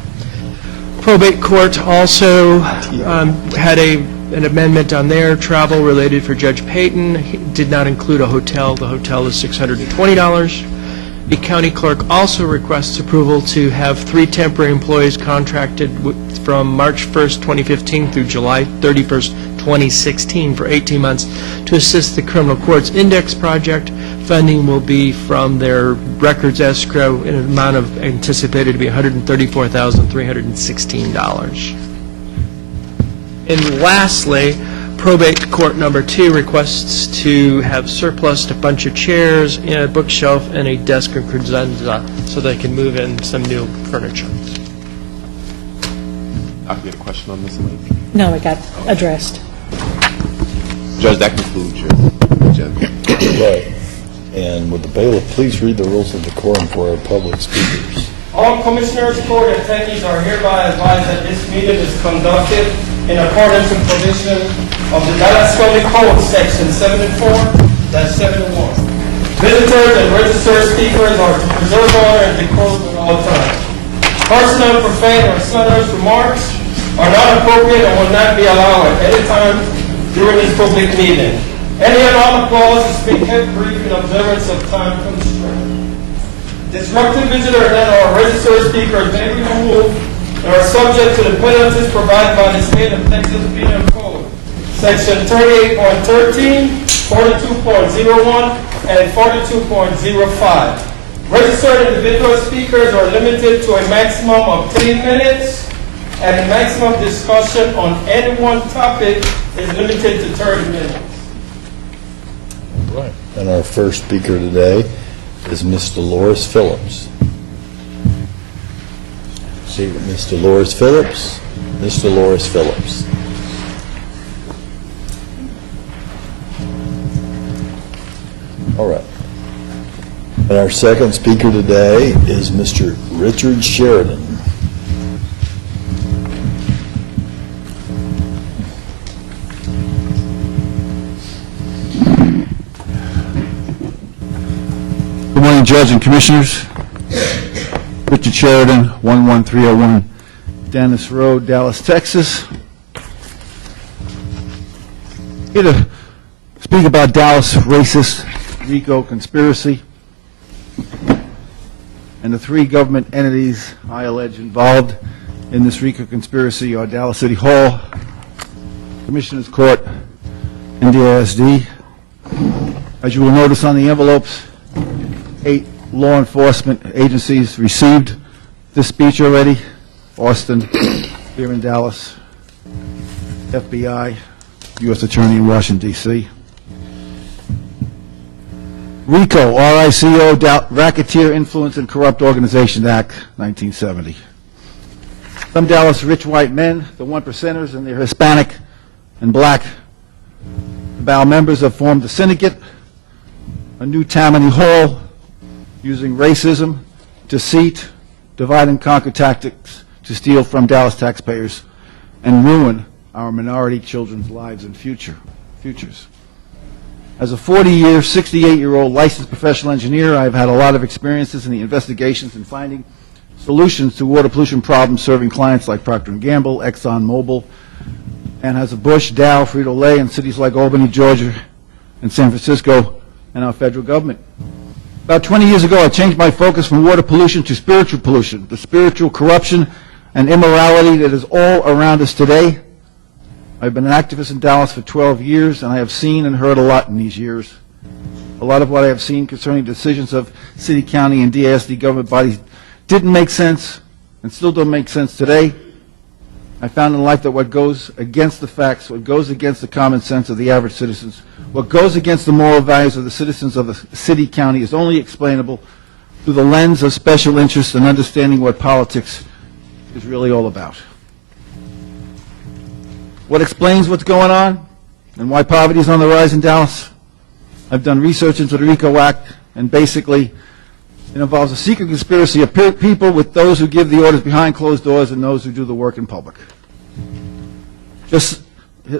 Probate court also had a An amendment on their travel related for Judge Payton did not include a hotel. The hotel is $620. The county clerk also requests approval to have 3 temporary employees contracted from March 1st, 2015 through July 31st, 2016 for 18 months to assist the criminal courts index project. Funding will be from their records escrow in an amount of anticipated to be $134,316. And lastly, probate court number 2 requests to have surplus a bunch of chairs, a bookshelf, and a desk and credenza so they can move in some new furniture. I can get a question on this, lady? No, it got addressed. Judge, that concludes your agenda. Right. And would the bailiff please read the rules of decorum for our public speakers? All Commissioners Court attendees are hereby advised that this meeting is conducted in accordance with provision of the Dallas County Code, Section 74-71. Visitors and registered speakers are to preserve order and decorum at all times. Personal, profane, or slanderous remarks are not appropriate and will not be allowed at any time during this public meeting. Any and all applause is being kept brief in observance of time constraint. Disruptive visitors and/or registered speakers may be removed and are subject to the penalties provided by the State of Texas Penal Code, Section 38.13, 42.01, and 42.05. Registered individual speakers are limited to a maximum of 3 minutes, and the maximum discussion on any one topic is limited to 30 minutes. All right. And our first speaker today is Ms. Dolores Phillips. See, Ms. Dolores Phillips. Ms. Dolores Phillips. All right. And our second speaker today is Mr. Richard Sheridan. Good morning, Judge and Commissioners. Richard Sheridan, 11301 Dennis Road, Dallas, Texas. Here to speak about Dallas racist RICO conspiracy and the 3 government entities I allege involved in this RICO conspiracy are Dallas City Hall, Commissioners Court, and DASD. As you will notice on the envelopes, 8 law enforcement agencies received this speech already. Austin, here in Dallas, FBI, U.S. Attorney in Washington, D.C. RICO, R-I-C-O, Racketeer Influence and Corrupt Organization Act, 1970. Some Dallas rich white men, the 1%ers, and their Hispanic and black cabal members have formed a syndicate, a new Tammany Hall, using racism, deceit, divide and conquer tactics to steal from Dallas taxpayers and ruin our minority children's lives and futures. As a 40-year, 68-year-old licensed professional engineer, I've had a lot of experiences in the investigations and finding solutions to water pollution problems serving clients like Procter & Gamble, Exxon Mobil, Anheuser-Busch, Dow, Frito-Lay, and cities like Albany, Georgia, and San Francisco, and our federal government. About 20 years ago, I changed my focus from water pollution to spiritual pollution, the spiritual corruption and immorality that is all around us today. I've been an activist in Dallas for 12 years, and I have seen and heard a lot in these years. A lot of what I have seen concerning decisions of city, county, and DASD government bodies didn't make sense and still don't make sense today. I found in life that what goes against the facts, what goes against the common sense of the average citizens, what goes against the moral values of the citizens of the city, county is only explainable through the lens of special interest and understanding what politics is really all about. What explains what's going on and why poverty is on the rise in Dallas? I've done research into the RICO Act, and basically it involves a secret conspiracy of people with those who give the orders behind closed doors and those who do the work in public. Just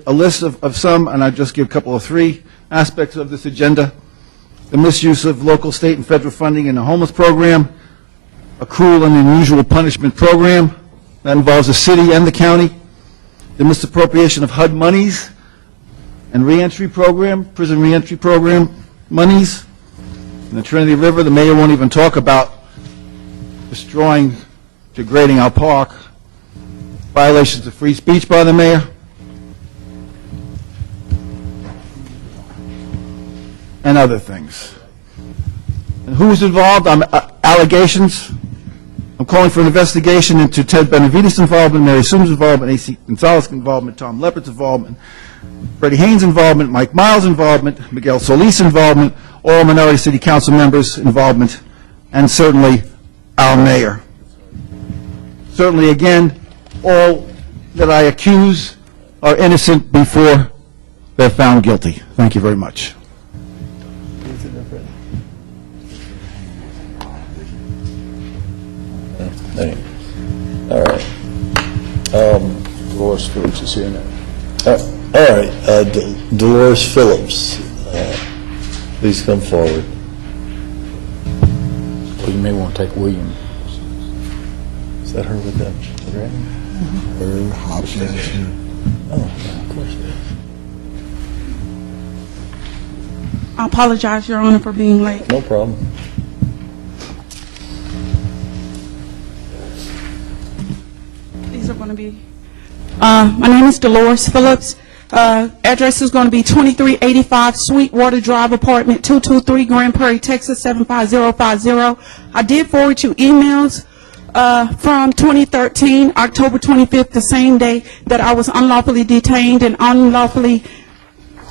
a list of some, and I'll just give a couple of 3 aspects of this agenda. The misuse of local, state, and federal funding in the homeless program, a cruel and unusual punishment program that involves the city and the county, the misappropriation of HUD monies and reentry program, prison reentry program monies. In the Trinity River, the mayor won't even talk about destroying, degrading our park, violations of free speech by the mayor. And other things. And who's involved? Allegations. I'm calling for an investigation into Ted Benavides' involvement, Mary Summ's involvement, A.C. Gonzalez' involvement, Tom Leppert's involvement, Freddie Haynes' involvement, Mike Miles' involvement, Miguel Solis' involvement, all minority city council members' involvement, and certainly our mayor. Certainly, again, all that I accuse are innocent before they're found guilty. Thank you very much. All right. Dolores Phillips is here now. All right, Dolores Phillips, please come forward. Well, you may want to take William. Is that her with them? Herb Hopkins. Oh, of course it is. I apologize, Your Honor, for being late. No problem. These are going to be, my name is Dolores Phillips. Address is going to be 2385 Sweetwater Drive, apartment 223, Grand Prairie, Texas 75050. I did forward you emails from 2013, October 25th, the same day that I was unlawfully detained and unlawfully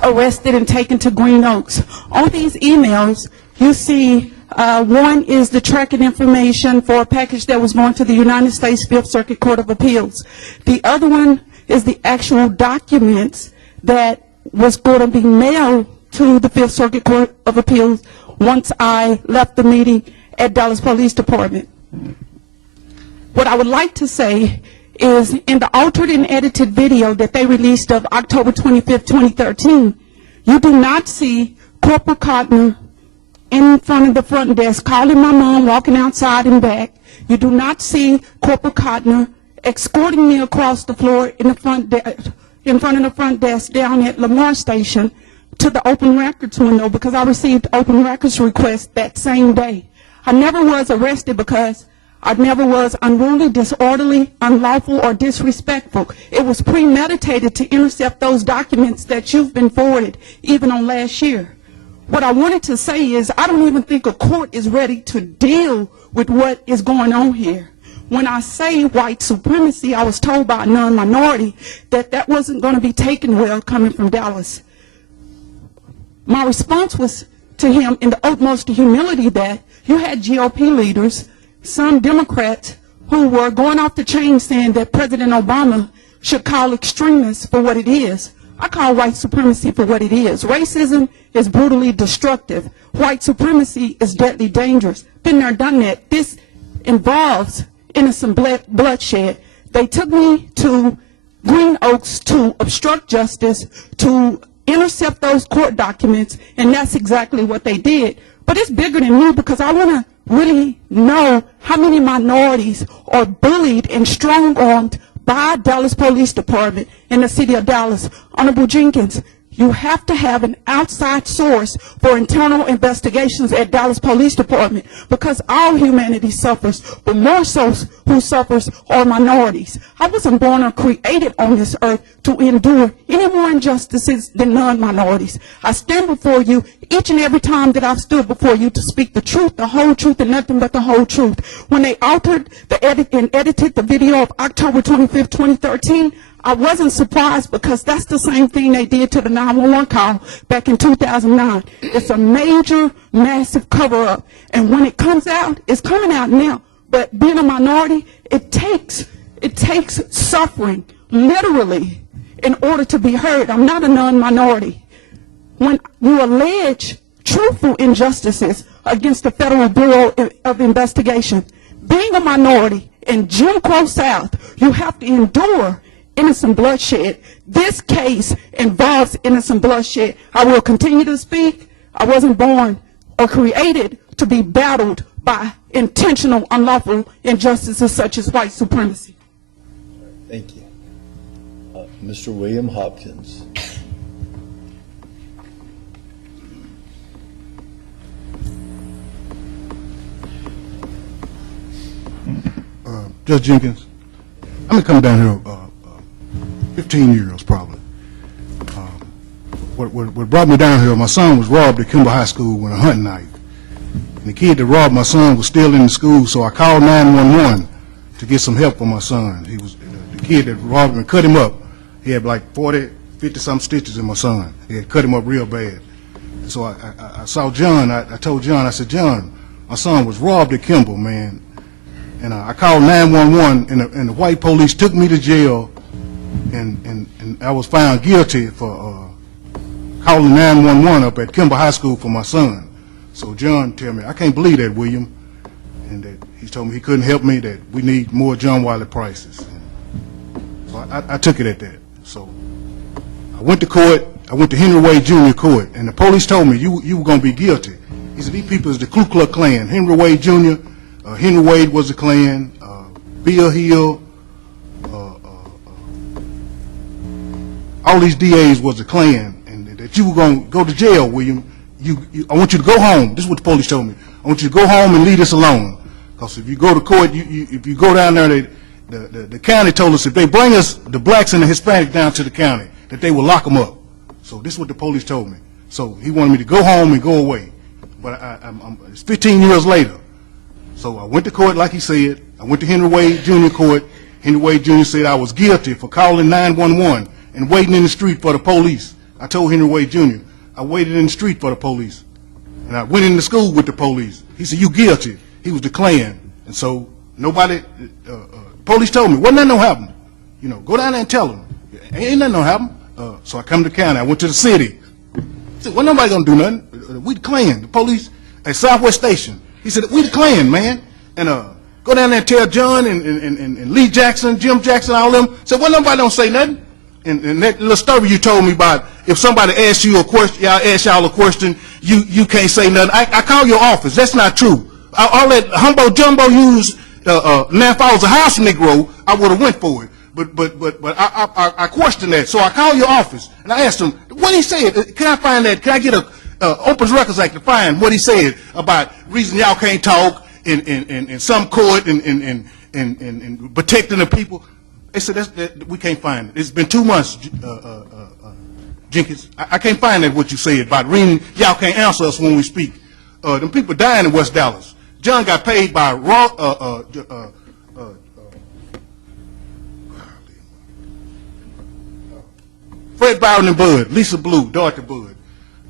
arrested and taken to Green Oaks. On these emails, you see one is the tracking information for a package that was going to the United States Fifth Circuit Court of Appeals. The other one is the actual documents that was going to be mailed to the Fifth Circuit Court of Appeals once I left the meeting at Dallas Police Department. What I would like to say is in the altered and edited video that they released of October 25th, 2013, you do not see Corporal Cotner in front of the front desk calling my mom, walking outside and back. You do not see Corporal Cotner escorting me across the floor in front of the front desk down at Lamar Station to the open records window because I received open records request that same day. I never was arrested because I never was unruly, disorderly, unlawful, or disrespectful. It was premeditated to intercept those documents that you've been forwarded, even on last year. What I wanted to say is I don't even think a court is ready to deal with what is going on here. When I say white supremacy, I was told by a non-minority that that wasn't going to be taken well coming from Dallas. My response was to him in the utmost humility that you had GOP leaders, some Democrats, who were going off the chain saying that President Obama should call extremists for what it is. I call white supremacy for what it is. Racism is brutally destructive. White supremacy is deadly dangerous. Been there, done that. This involves innocent bloodshed. They took me to Green Oaks to obstruct justice, to intercept those court documents, and that's exactly what they did. But it's bigger than me because I want to really know how many minorities are bullied and strong-armed by Dallas Police Department in the city of Dallas. Honorable Jenkins, you have to have an outside source for internal investigations at Dallas Police Department because all humanity suffers, but more so who suffers are minorities. I wasn't born or created on this earth to endure any more injustices than non-minorities. I stand before you each and every time that I've stood before you to speak the truth, the whole truth, and nothing but the whole truth. When they altered and edited the video of October 25th, 2013, I wasn't surprised because that's the same thing they did to the 911 call back in 2009. It's a major, massive cover-up. And when it comes out, it's coming out now. But being a minority, it takes suffering, literally, in order to be heard. I'm not a non-minority. When you allege truthful injustices against the Federal Bureau of Investigation, being a minority in Jim Crow South, you have to endure innocent bloodshed. This case involves innocent bloodshed. I will continue to speak. I wasn't born or created to be battled by intentional unlawful injustices such as white supremacy. Thank you. Mr. William Hopkins. Judge Jenkins, I've been coming down here 15 years probably. What brought me down here, my son was robbed at Kimball High School with a hunting knife. And the kid that robbed my son was still in the school, so I called 911 to get some help for my son. He was the kid that robbed him and cut him up. He had like 40, 50-some stitches in my son. He had cut him up real bad. So I saw John. I told John, I said, John, my son was robbed at Kimball, man. And I called 911, and the white police took me to jail, and I was found guilty for calling 911 up at Kimball High School for my son. So John tell me, I can't believe that, William, and that he told me he couldn't help me, that we need more John Wiley Prices. So I took it at that. So I went to court. I went to Henry Wade Jr. Court, and the police told me, you were going to be guilty. He said, these people is the Ku Klux Klan. Henry Wade Jr., Henry Wade was the Klan, Bill Hill, all these DAs was the Klan, and that you were going to go to jail, William. I want you to go home. This is what the police told me. I want you to go home and leave us alone. Because if you go to court, if you go down there, the county told us if they bring us, the blacks and the Hispanic down to the county, that they will lock them up. So this is what the police told me. So he wanted me to go home and go away. But it's 15 years later. So I went to court like he said. I went to Henry Wade Jr. Court. Henry Wade Jr. said I was guilty for calling 911 and waiting in the street for the police. I told Henry Wade Jr. I waited in the street for the police. And I went into school with the police. He said, you guilty. He was the Klan. And so nobody, police told me, wasn't nothing gonna happen. You know, go down there and tell them. Ain't nothing gonna happen. So I come to the county. I went to the city. I said, well, nobody gonna do nothing. We the Klan, the police at Southwest Station. He said, we the Klan, man. And go down there and tell John and Lee Jackson, Jim Jackson, all them. Said, well, nobody don't say nothing. And that little story you told me about, if somebody asks you a question, y'all a question, you can't say nothing. I call your office. That's not true. All that humbo jumbo use, now if I was a house Negro, I would have went for it. But I questioned that. So I called your office and I asked him, what he said. Can I find that? Can I get a Opens Records Act to find what he said about reason y'all can't talk in some court and protecting the people? They said that we can't find it. It's been 2 months, Jenkins. I can't find that what you said about reason y'all can't answer us when we speak. Them people dying in West Dallas. John got paid by Fred Byron and Bud, Lisa Blue, Dorothy Bud.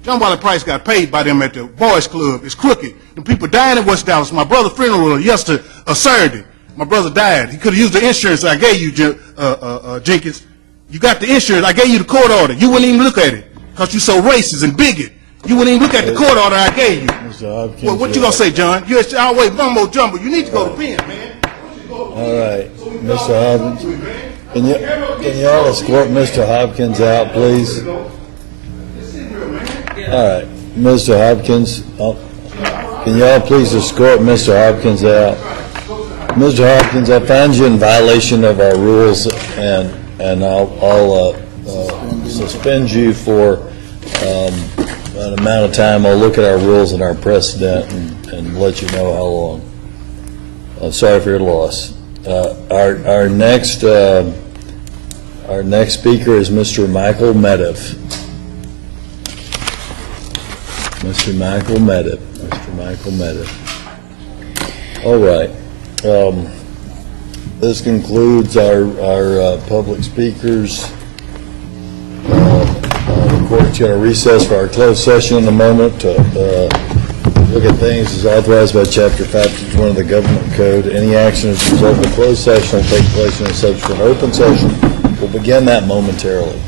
John Wiley Price got paid by them at the Boys Club. It's crooked. The people dying in West Dallas. My brother's funeral yesterday, Saturday. My brother died. He could have used the insurance I gave you, Jenkins. You got the insurance. I gave you the court order. You wouldn't even look at it because you're so racist and bigot. You wouldn't even look at the court order I gave you. Well, what you gonna say, John? You always mumbo jumbo. You need to go to pen, man. All right, Mr. Hopkins. Can y'all escort Mr. Hopkins out, please? All right, Mr. Hopkins, can y'all please escort Mr. Hopkins out? Mr. Hopkins, I find you in violation of our rules, and I'll suspend you for an amount of time. I'll look at our rules and our precedent and let you know how long. I'm sorry for your loss. Our next speaker is Mr. Michael Mediff. Mr. Michael Mediff. Mr. Michael Mediff. All right. This concludes our public speakers. The court's going to recess for our closed session in a moment to look at things as authorized by Chapter 521 of the Government Code. Any action as a result of the closed session will take place in a subsequent open session. We'll begin that momentarily.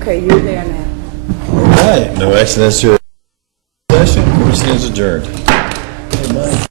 Okay, you're there now. All right, no action necessary. Session, court stands adjourned. Hey, Mike.